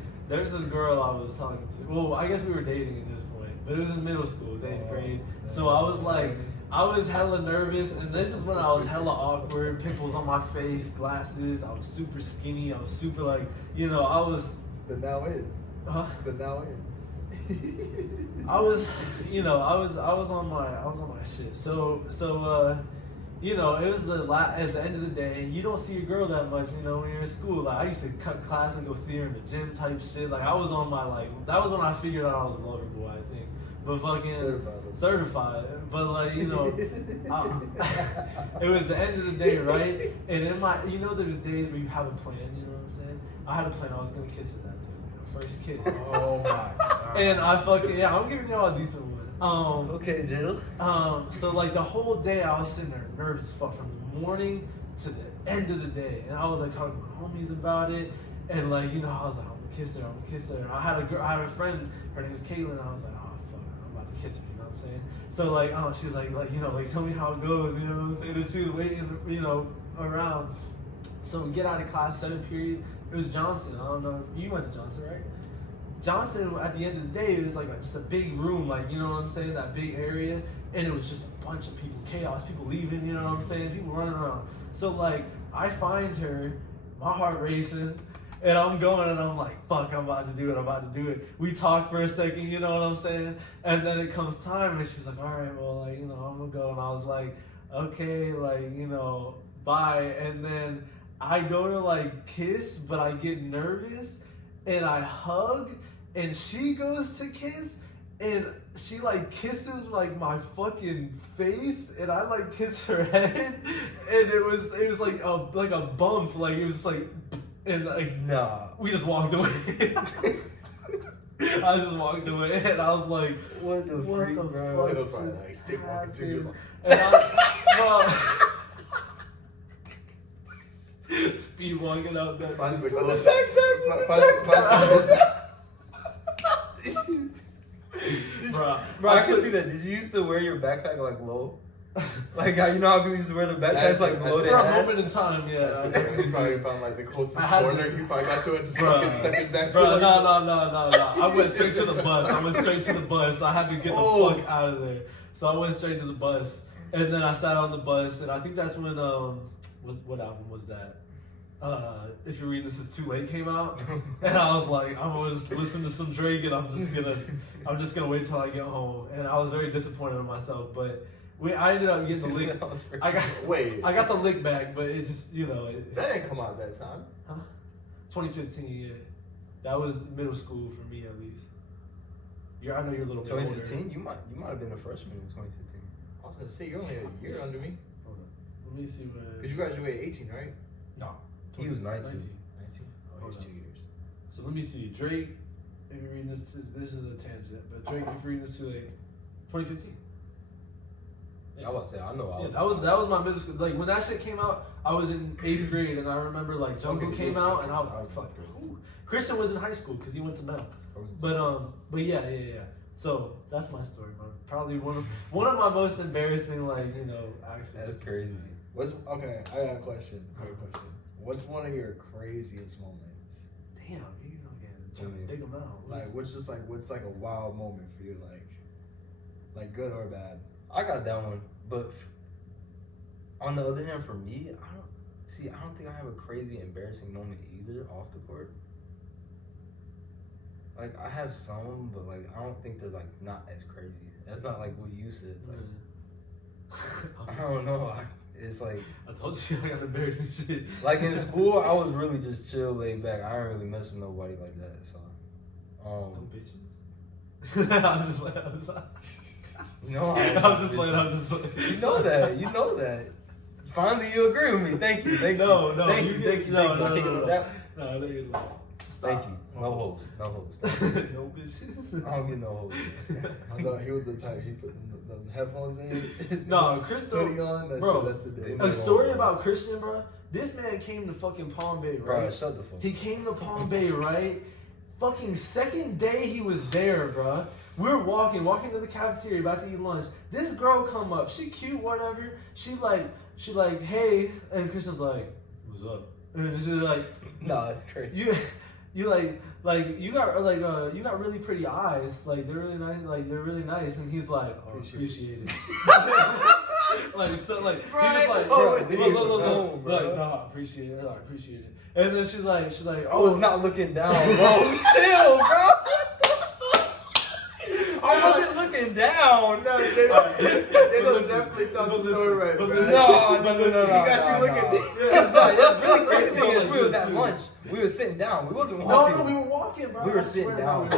girl I was talking to. Well, I guess we were dating at this point, but it was in middle school, it was 8th grade. So I was like, I was hella nervous, and this is when I was hella awkward. Pimples on my face, glasses. I was super skinny. I was super like, you know, I was. But now in. Huh? But now in. I was, you know, I was on my shit. So, you know, it was at the end of the day. You don't see a girl that much, you know, when you're in school. Like, I used to cut class and go see her in the gym type shit. Like, I was on my, like, that was when I figured out I was a lover boy, I think. But fucking certified. But like, you know, it was the end of the day, right? And in my, you know, there's days where you have a plan. You know what I'm saying? I had a plan. I was gonna kiss her that day. First kiss. Oh my god. And I fucking, yeah, I'm giving y'all a decent one. Okay, Jill. So like the whole day I was sitting there nervous as fuck from the morning to the end of the day, and I was like talking to my homies about it, and like, you know, I was like, I'm gonna kiss her. And I had a friend, her name was Caitlin, and I was like, oh fuck, I'm about to kiss her. You know what I'm saying? So like, she was like, you know, like tell me how it goes. You know what I'm saying? And she was waiting, you know, around. So we get out of class, 7th period. It was Johnson. I don't know. You went to Johnson, right? Johnson, at the end of the day, it was like just a big room, like, you know what I'm saying, that big area, and it was just a bunch of people, chaos, people leaving, you know what I'm saying, people running around. So like, I find her, my heart racing, and I'm going, and I'm like, fuck, I'm about to do it. We talk for a second, you know what I'm saying, and then it comes time, and she's like, all right, well, like, you know, I'm gonna go, and I was like, okay, like, you know, bye. And then I go to like kiss, but I get nervous, and I hug, and she goes to kiss, and she like kisses like my fucking face, and I like kiss her head, and it was like a bump, like it was just like, and like, nah, we just walked away. I just walked away, and I was like, what the fuck is happening? And speed walking out that. Bro, I can see that. Did you used to wear your backpack like low? Like how, you know how people used to wear the backpacks like below their for a ass? moment in time, yeah. You probably found like the closest corner. You probably got to it just fucking stepping back. Bro, no. I went straight to the bus. I had to get the fuck out of there. So I went straight to the bus, and then I sat on the bus, and I think that's when what album was that? If you read This Is Too Late came out, and I was like, I'm gonna just listen to some Drake, and I'm just gonna wait till I get home. And I was very disappointed in myself, but I ended up getting the lick. I got the lick back, but it just, you know, that didn't come out at that time. Huh? 2015, yeah. That was middle school for me, at least. I know you're a little bit older. 2015? You might have been a freshman in 2015. I was gonna say you're only a year under me. Hold on. Let me see when. Cause you graduated 18, right? No. He was 19. 19. Oh, he's 2 years. So let me see. Drake, if you're reading this is a tangent, but Drake, if you're reading this too late, 2015. Yeah, I was about to say, I know. That was my middle school. Like when that shit came out, I was in 8th grade, and I remember like Jungle came out, and I was like, fuck. Christian was in high school because he went to Mel. But yeah. So that's my story, man. Probably one of my most embarrassing, actions. That's crazy. Okay? I got a question. What's one of your craziest moments? Damn, you trying to dig them out. What's a wild moment for you? Like good or bad? I got that one, but on the other hand, for me, I don't think I have a crazy embarrassing moment either off the court. Like I have some, but like I don't think they're like not as crazy. That's not like what you said. Like, I don't know. It's like I told you I got embarrassing shit. Like in school, I was really just chill, laid back. I didn't really mess with nobody like that. So, No bitches. I'm just playing. I'm just playing. You know that. Finally, you agree with me. Thank you. Thank you. No. Thank you. No. Thank you. No host. No bitches. I don't get no host. I know he was the type. He put the headphones in. No, Crystal. Hoodie on. That's the day. A story about Christian, bro. This man came to fucking Palm Bay, right? Bro, shut the fuck up. He came to Palm Bay, right? Fucking second day he was there, bro. We were walking to the cafeteria, about to eat lunch. This girl come up. She cute, whatever. She like, hey, and Christian's like, what's up? And she's like, no, it's crazy. You you got really pretty eyes. Like they're really nice. And he's like, oh, appreciate it. Like so, like bro, he just like, look, no, appreciate it. I appreciate it. And then she's like, I was not looking down, bro. Chill, bro. I wasn't looking down. No, they don't definitely tell the story right, bro. No. He got you looking. The really crazy thing is we was at lunch. We were sitting down. We wasn't walking. No, we were walking, bro. We were sitting down. We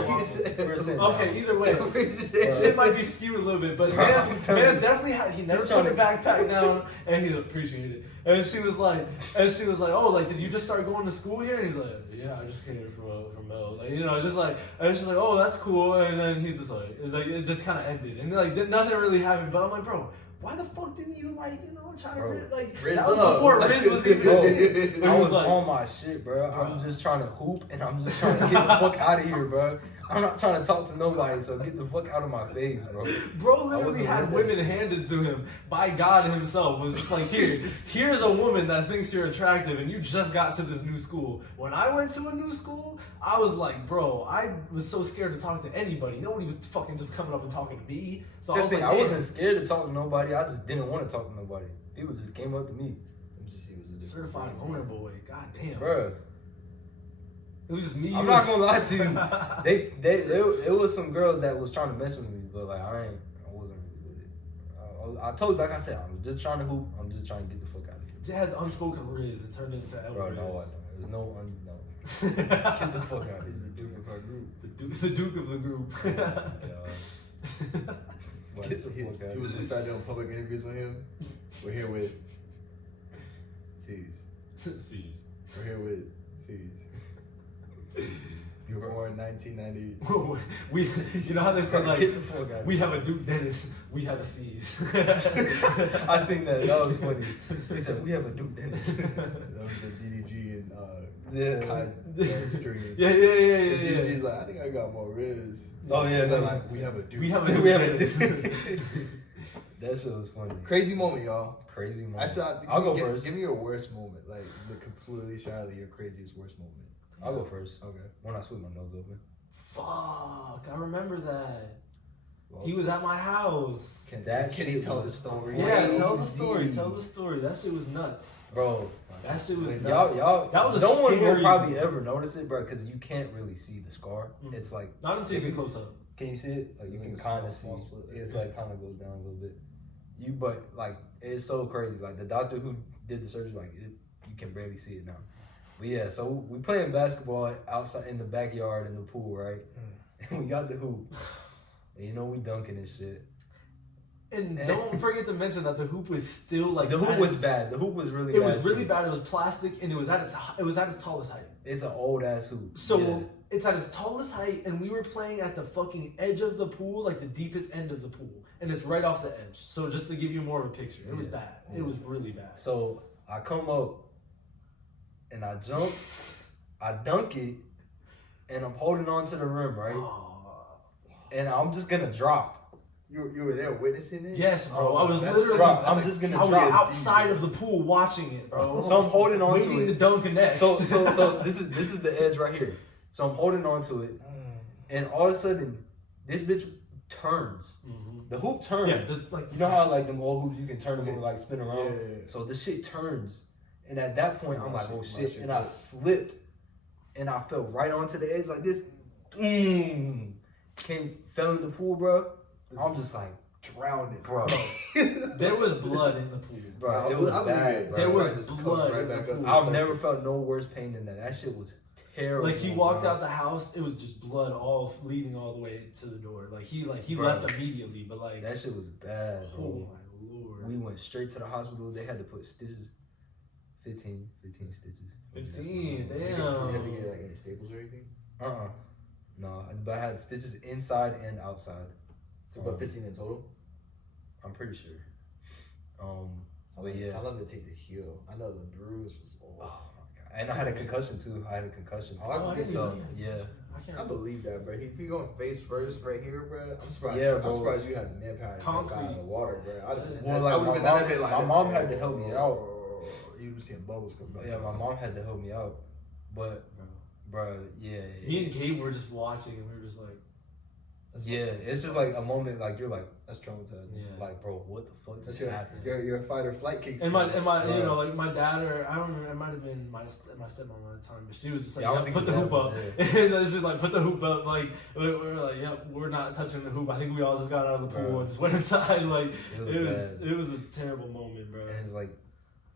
were sitting down. Okay, either way, Shit shit might be skewed a little bit, but man's definitely he never put the backpack down, and he appreciated it. And she was like, oh, like, did you just start going to school here? And he's like, yeah, I just came here from Mel. Like, just like, and she's like, oh, that's cool. And then he's just like it just kind of ended, and like nothing really happened. But I'm like, bro, why the fuck didn't you try to Riz that was up. before Riz was even. I was on my shit, bro. I'm just trying to hoop and I'm just trying to get the fuck out of here, bro. I'm not trying to talk to nobody, so get the fuck out of my face, bro. Bro literally had women handed to him by God himself. Was just like, here's a woman that thinks you're attractive and you just got to this new school. When I went to a new school, I was like, bro, I was so scared to talk to anybody. Nobody was fucking just coming up and talking to me. So I wasn't scared to talk to nobody. I just didn't want to talk to nobody. People just came up to me. Certified loner boy. God damn. Bro. It was just me. I'm not gonna lie to you. It was some girls that was trying to mess with me, but like I wasn't really with it. I told you, like I said, I'm just trying to hoop. I'm just trying to get the fuck out of here. Jazz unspoken Riz and turned into El Bro, Riz. no, I don't. There's no. Get the fuck out of here. He's the Duke of our group. The Duke of the group. Get the fuck out. He was just starting doing public interviews with him. We're here with C's. We're here with C's. You were born in 1990. You know how they say like, get the fuck out. We have a Duke Dennis, we have a C's. I seen that. That was funny. He said we have a Duke Dennis. That was the DDG and stream. Yeah. DDG's like, I think I got more Riz. Oh yeah, they're like, we have a Duke. We have a Duke Dennis. That shit was funny. Crazy moment, y'all. Crazy moment. I'll go first. Give me your worst moment, like the completely shyly your craziest worst moment. I'll go first. Okay. When I split my nose open. Fuck, I remember that. Well, he was at my house. Can he tell the story? Yeah, tell the story. Tell the story. That shit was nuts, bro. That shit was nuts. Y'all, that was no one will probably ever notice it, bro, because you can't really see the scar. It's like not until you get close up. Can you see it? Like you can kind of see. It's like kind of goes down a little bit. But like it's so crazy. Like the doctor who did the surgery, like you can barely see it now. But yeah, so we playing basketball outside in the backyard in the pool, right? And we got the hoop. And we dunking and shit. And don't forget to mention that the hoop was still like the hoop was bad. The hoop was really bad. It was really bad. It was plastic and it was at its tallest height. It's an old ass hoop. So it's at its tallest height, and we were playing at the fucking edge of the pool, like the deepest end of the pool, and it's right off the edge. So just to give you more of a picture, it was bad. It was really bad. So I come up and I jump, I dunk it, and I'm holding on to the rim, right? and I'm just gonna drop. You were there witnessing it? Yes, bro. I was That's- literally. Bro, I'm just gonna I was drop. outside of the pool watching it, bro. So I'm holding on waiting to to it. dunk connect. So this is the edge right here. So I'm holding on to it, and all of a sudden, this bitch turns. Mm-hmm. The hoop turns. Yeah, just like You know how like them old hoops you can turn them and like spin around. Yeah. So the shit turns, and at that point I'm like, oh My shit, shit and I slipped, and I fell right onto the edge like this. Fell in the pool, bro. I'm just like drowned, bro. there was blood in the pool. Bro, it was bad, bro. There was Just come blood right in the back up. pool. I've never felt no worse pain than that. That shit was terrible. Like he walked bro. out the house, it was just blood all leading all the way to the door. Like he Bro. left immediately, but like That shit was bad, oh bro. my lord. We went straight to the hospital. They had to put stitches. 15 stitches. 15, Did you damn. have to get like any staples or anything? No, but I had stitches inside and outside. So about 15 in total? I'm pretty sure. But yeah. How long did it take to heal? I know the bruise was Oh my god. And I had a concussion too. I Oh, I believe so that. yeah. I believe that, bro. If you going face first right here, bro, I'm surprised. Yeah, I'm bro. surprised you had the manpower to Concrete. get out of the water, bro. I'd have been. Well, I like would've my been mom, like my that. mom had to help me out. You were seeing bubbles come back. Yeah, my mom had to help me out. But, bro, yeah. Me and Gabe were just watching and we were just like, Yeah, it's just like a moment like you're like, That's traumatizing. yeah. like, bro, what the fuck That's just happened? your fight or flight kicks. And my Right. you know, like my dad or I don't remember, it might have been my stepmom at the time, but she was just like, Yeah, I don't yeah, think put the your hoop dad up. was And it's just like, put the hoop up. Like, we're like, yeah, we're not touching the hoop. I think we all just got out of the pool Bro. and just went inside. Like, It it was a terrible moment, bro. And it's like,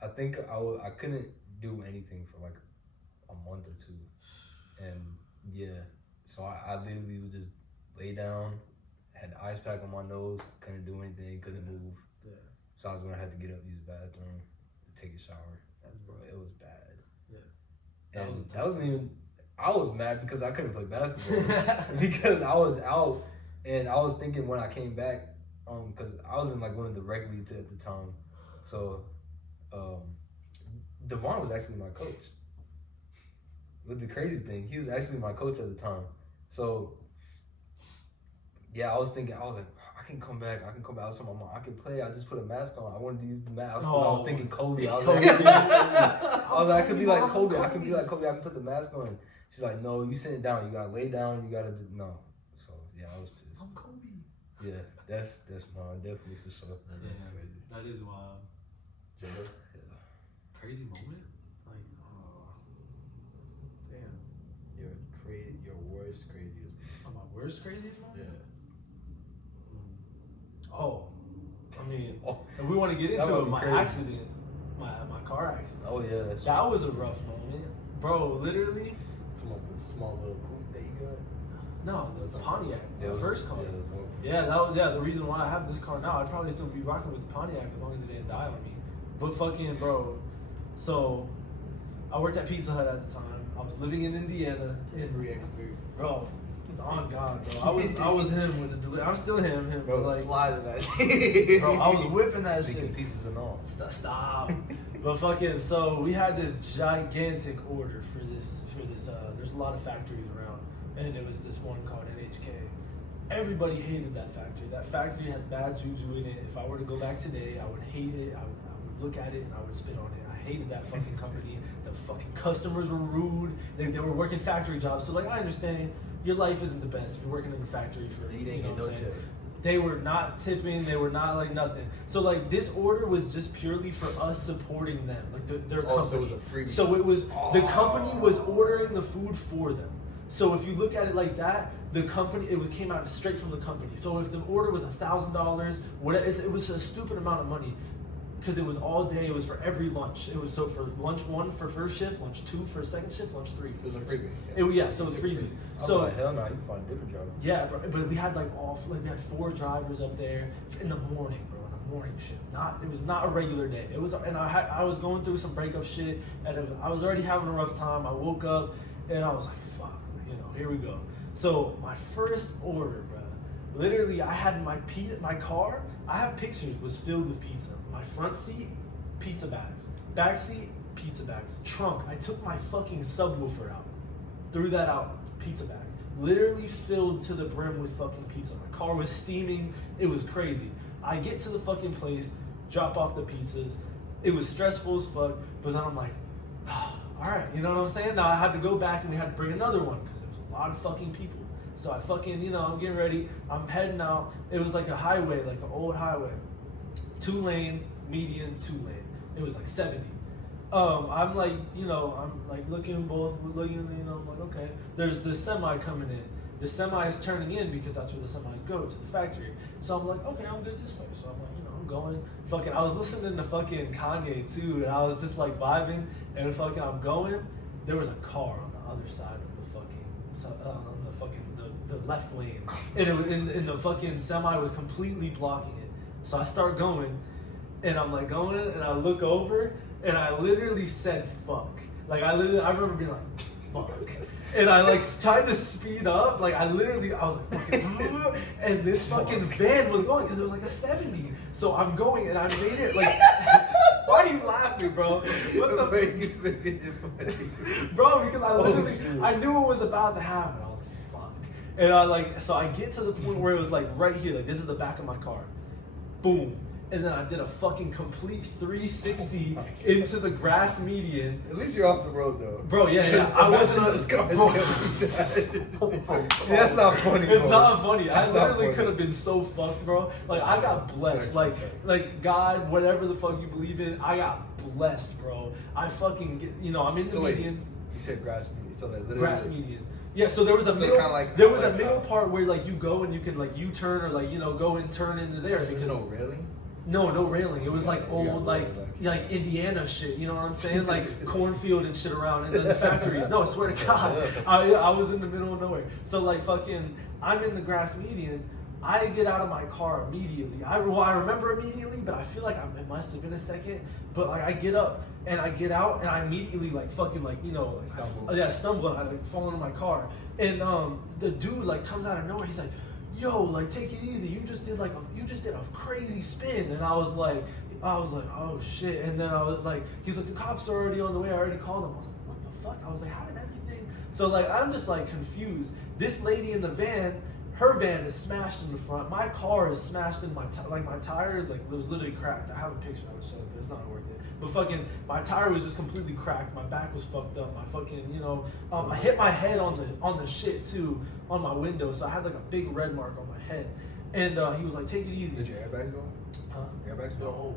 I think I couldn't do anything for like a month or two. And yeah, so I literally would just lay down, had the ice pack on my nose, couldn't do anything, couldn't move. Yeah. So I was when I had to get up, use the bathroom, take a shower. Bro, it was bad. Yeah. And that wasn't even, I was mad because I couldn't play basketball. Because I was out and I was thinking when I came back, because I was in like one of the rec leagues at the time. So Devon was actually my coach. With the crazy thing, he was actually my coach at the time. So yeah, I was like, I can come back. I was telling my mom, I can play. I just put a mask on. I wanted to use the mask because I was thinking Kobe. I was like, I could be like Kobe. I can be like Kobe. I can put the mask on. She's like, no, you sit down. You gotta lay down. You gotta do no. So yeah, I was pissed. I'm Kobe. Yeah, that's mine, definitely for sure. That's crazy. That is wild. Jimbo? Crazy moment? Like, damn. Your worst, craziest. Oh, my worst, craziest moment? Yeah. Oh, I mean, Oh, if we want to get that into might it, be my crazy. accident, my car accident. oh yeah, that's That was a rough moment, bro. Literally, Talking about the small little coupe that you got. no, the Pontiac, Yeah, the it was- first car. yeah, it was- Yeah, that was the reason why I have this car now. I'd probably still be rocking with the Pontiac as long as it didn't die on me. But fucking bro, so I worked at Pizza Hut at the time. I was living in Indiana, bro. On God, bro. I was him with the I'm still him, Bro, but like, slide that. bro, I was whipping that Sneaking shit. pieces and all. Stop. But fucking, so we had this gigantic order for this. There's a lot of factories around, and it was this one called NHK. Everybody hated that factory. That factory has bad juju in it. If I were to go back today, I would hate it. I would look at it and I would spit on it. I hated that fucking company. The fucking customers were rude. They were working factory jobs. So like, I understand your life isn't the best if you're working in a factory for You didn't know get what no I'm saying? tip. They were not tipping. They were not like nothing. So like this order was just purely for us supporting them, like their company. So it was a freebie. So it was the company was ordering the food for them. So if you look at it like that, the company came out straight from the company. So if the order was $1,000, whatever, it was a stupid amount of money. Because it was all day, it was for every lunch. It was so for lunch 1 for first shift, lunch 2 for second shift, lunch 3 for It was a first freebie. shift. So it was freebies. I was So like, hell no, you can find a different job. yeah, bro, but we had we had 4 drivers up there in the morning, bro, in a morning shift. It was not a regular day. It was, and I was going through some breakup shit, and I was already having a rough time. I woke up, and I was like, fuck, here we go. So my first order, bro, literally, I had my car. I have pictures was filled with pizza. My front seat, pizza bags. Back seat, pizza bags. Trunk. I took my fucking subwoofer out, threw that out, pizza bags. literally filled to the brim with fucking pizza. My car was steaming. It was crazy. I get to the fucking place, drop off the pizzas. It was stressful as fuck, but then I'm like, all right, you know what I'm saying? Now I had to go back and we had to bring another one because there was a lot of fucking people. So I fucking, you know, I'm getting ready. I'm heading out. It was like a highway, like an old highway. 2-lane, median, 2-lane. It was like 70. I'm like, you know, I'm like looking, you know, I'm like, okay. There's this semi coming in. The semi is turning in because that's where the semis go, to the factory. So I'm like, okay, I'm good this way. So I'm like, you know, I'm going. Fucking, I was listening to fucking Kanye too, and I was just like vibing, and fucking, I'm going. There was a car on the other side of the fucking, the left lane, and it was, and the fucking semi was completely blocking it. So I start going, and I'm like going, and I look over, and I literally said fuck. Like I remember being like, fuck. And I like tried to speed up, like I was like fucking, and this fucking van was going because it was like a 70. So I'm going and I made it like. Why are you laughing, bro? What the way you making it funny, bro? Because I literally I knew what was about to happen. I was like, fuck. And I get to the point where it was like right here, like this is the back of my car. Boom. And then I did a fucking complete 360 into the grass median. At least you're off the road though. Bro, yeah. I wasn't on those cars. See, that's not funny, bro. It's not funny. That's I not literally funny. could have been so fucked, bro. Like I got blessed. Like God, whatever the fuck you believe in, I got blessed, bro. I fucking get, you know, I'm in the median. You said grass median, so that literally Grass median. Yeah, so there was a middle. Like, there was a middle part where like you go and you can like U-turn or like, you know, go and turn into there. So there's no railing? No railing. It was like old, like Indiana shit. You know what I'm saying? Like cornfield and shit around, and then the factories. No, I swear to God, I was in the middle of nowhere. So like fucking, I'm in the grass median. I get out of my car immediately. I remember immediately, but I feel like it must have been a second. But like I get up and I get out and I immediately like fucking like, you know, I stumble and I like fall into my car. And the dude like comes out of nowhere. He's like, yo, like take it easy. You just did a crazy spin. And I was like, oh shit. And then I was like, he's like, the cops are already on the way. I already called them. I was like, what the fuck? I was like, how did everything? So like, I'm just like confused. This lady in the van, her van is smashed in the front. My car is smashed in my tires, like it was literally cracked. I have a picture I would show, but it's not worth it. But fucking, my tire was just completely cracked. My back was fucked up. My fucking, you know, I hit my head on the shit too, on my window. So I had like a big red mark on my head. And he was like, take it easy. Did your airbags go? Huh? Airbags go?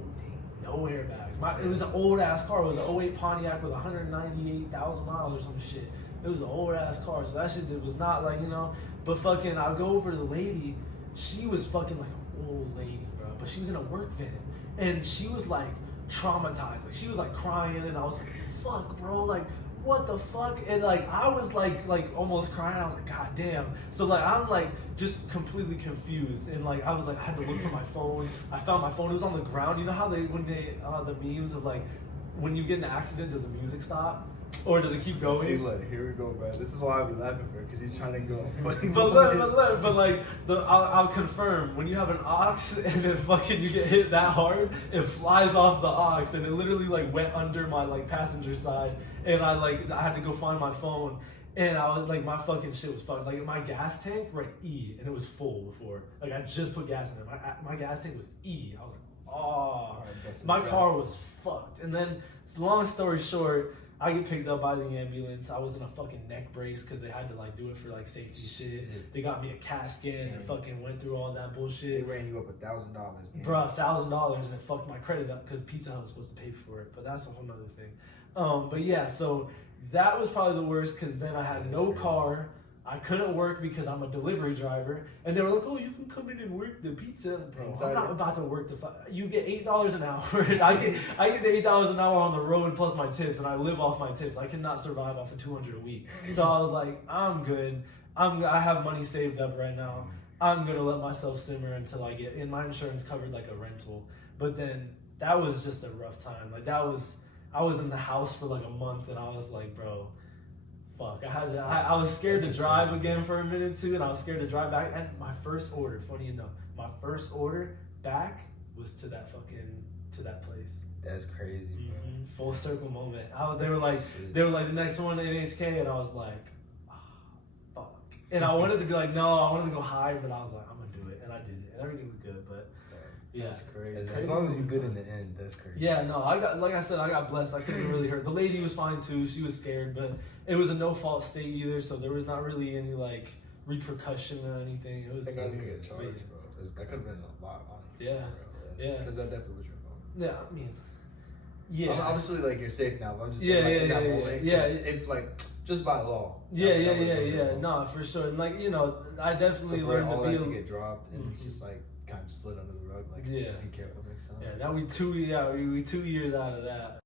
No airbags. It was an old ass car. It was an 08 Pontiac with 198,000 miles or some shit. It was an old ass car. So that shit was not like, you know. But fucking, I go over to the lady. She was fucking like an old lady, bro. But she was in a work van. And she was like traumatized. Like she was like crying. And I was like, fuck, bro. Like, what the fuck? And like, I was like almost crying. I was like, god damn. So like, I'm like just completely confused. And like, I was like, I had to look for my phone. I found my phone. It was on the ground. You know how the memes of like, when you get in an accident, does the music stop? Or does it keep going? See, look, here we go, bro. This is why I be laughing, bro, because he's trying to go. But like, I'll confirm, when you have an ox and then fucking you get hit that hard, it flies off the ox and it literally like went under my like passenger side, and I had to go find my phone, and I was like, my fucking shit was fucked. Like my gas tank, right, E, and it was full before. Like I just put gas in it. My gas tank was E. I was like, oh, my car was fucked. And then, long story short, I get picked up by the ambulance. I was in a fucking neck brace because they had to like do it for like safety shit. They got me a CAT scan and fucking went through all that bullshit. They ran you up $1,000. Bro, $1,000, and it fucked my credit up because Pizza Hut was supposed to pay for it. But that's a whole nother thing. But yeah, so that was probably the worst because then I had no car. I couldn't work because I'm a delivery driver, and they were like, "Oh, you can come in and work the pizza." Bro, I'm not about to work you get $8 an hour. I get the $8 an hour on the road plus my tips, and I live off my tips. I cannot survive off of $200 a week. So I was like, I'm good. I have money saved up right now. I'm gonna let myself simmer until I get. And my insurance covered like a rental, but then that was just a rough time. Like I was in the house for like a month, and I was like, bro. Fuck, I was scared to drive again for a minute too, and I was scared to drive back. And my first order, funny enough, back was to that place. That's crazy, bro. Mm-hmm. Full circle moment. They were like the next one at HK, and I was like, oh, fuck. And I wanted to be like, no, I wanted to go higher, but I was like, I'm gonna do it, and I did it, and everything was good. But yeah, That's crazy. As long as you're good in the end, that's crazy. yeah, no, I got, like I said, I got blessed. I couldn't really hurt. The lady was fine too. She was scared, but it was a no fault state either, so there was not really any like repercussion or anything. It was. I think I was gonna get charged, yeah. bro. That could have been a lot on you. Yeah. Yeah. Because that definitely was your fault. Yeah, I mean, yeah. Obviously, like, you're safe now, but I'm just Yeah, saying, like, yeah, in that yeah, moment, yeah. 'cause if, like, just by law. Yeah, that yeah, would've yeah, been your yeah. fault. No, for sure. And like, you know, I So definitely for learned all to be. that to get dropped, and it's Mhm. just, like, kind of slid under the rug, like, Yeah. just be careful next time. Yeah, now we 2 years out of that.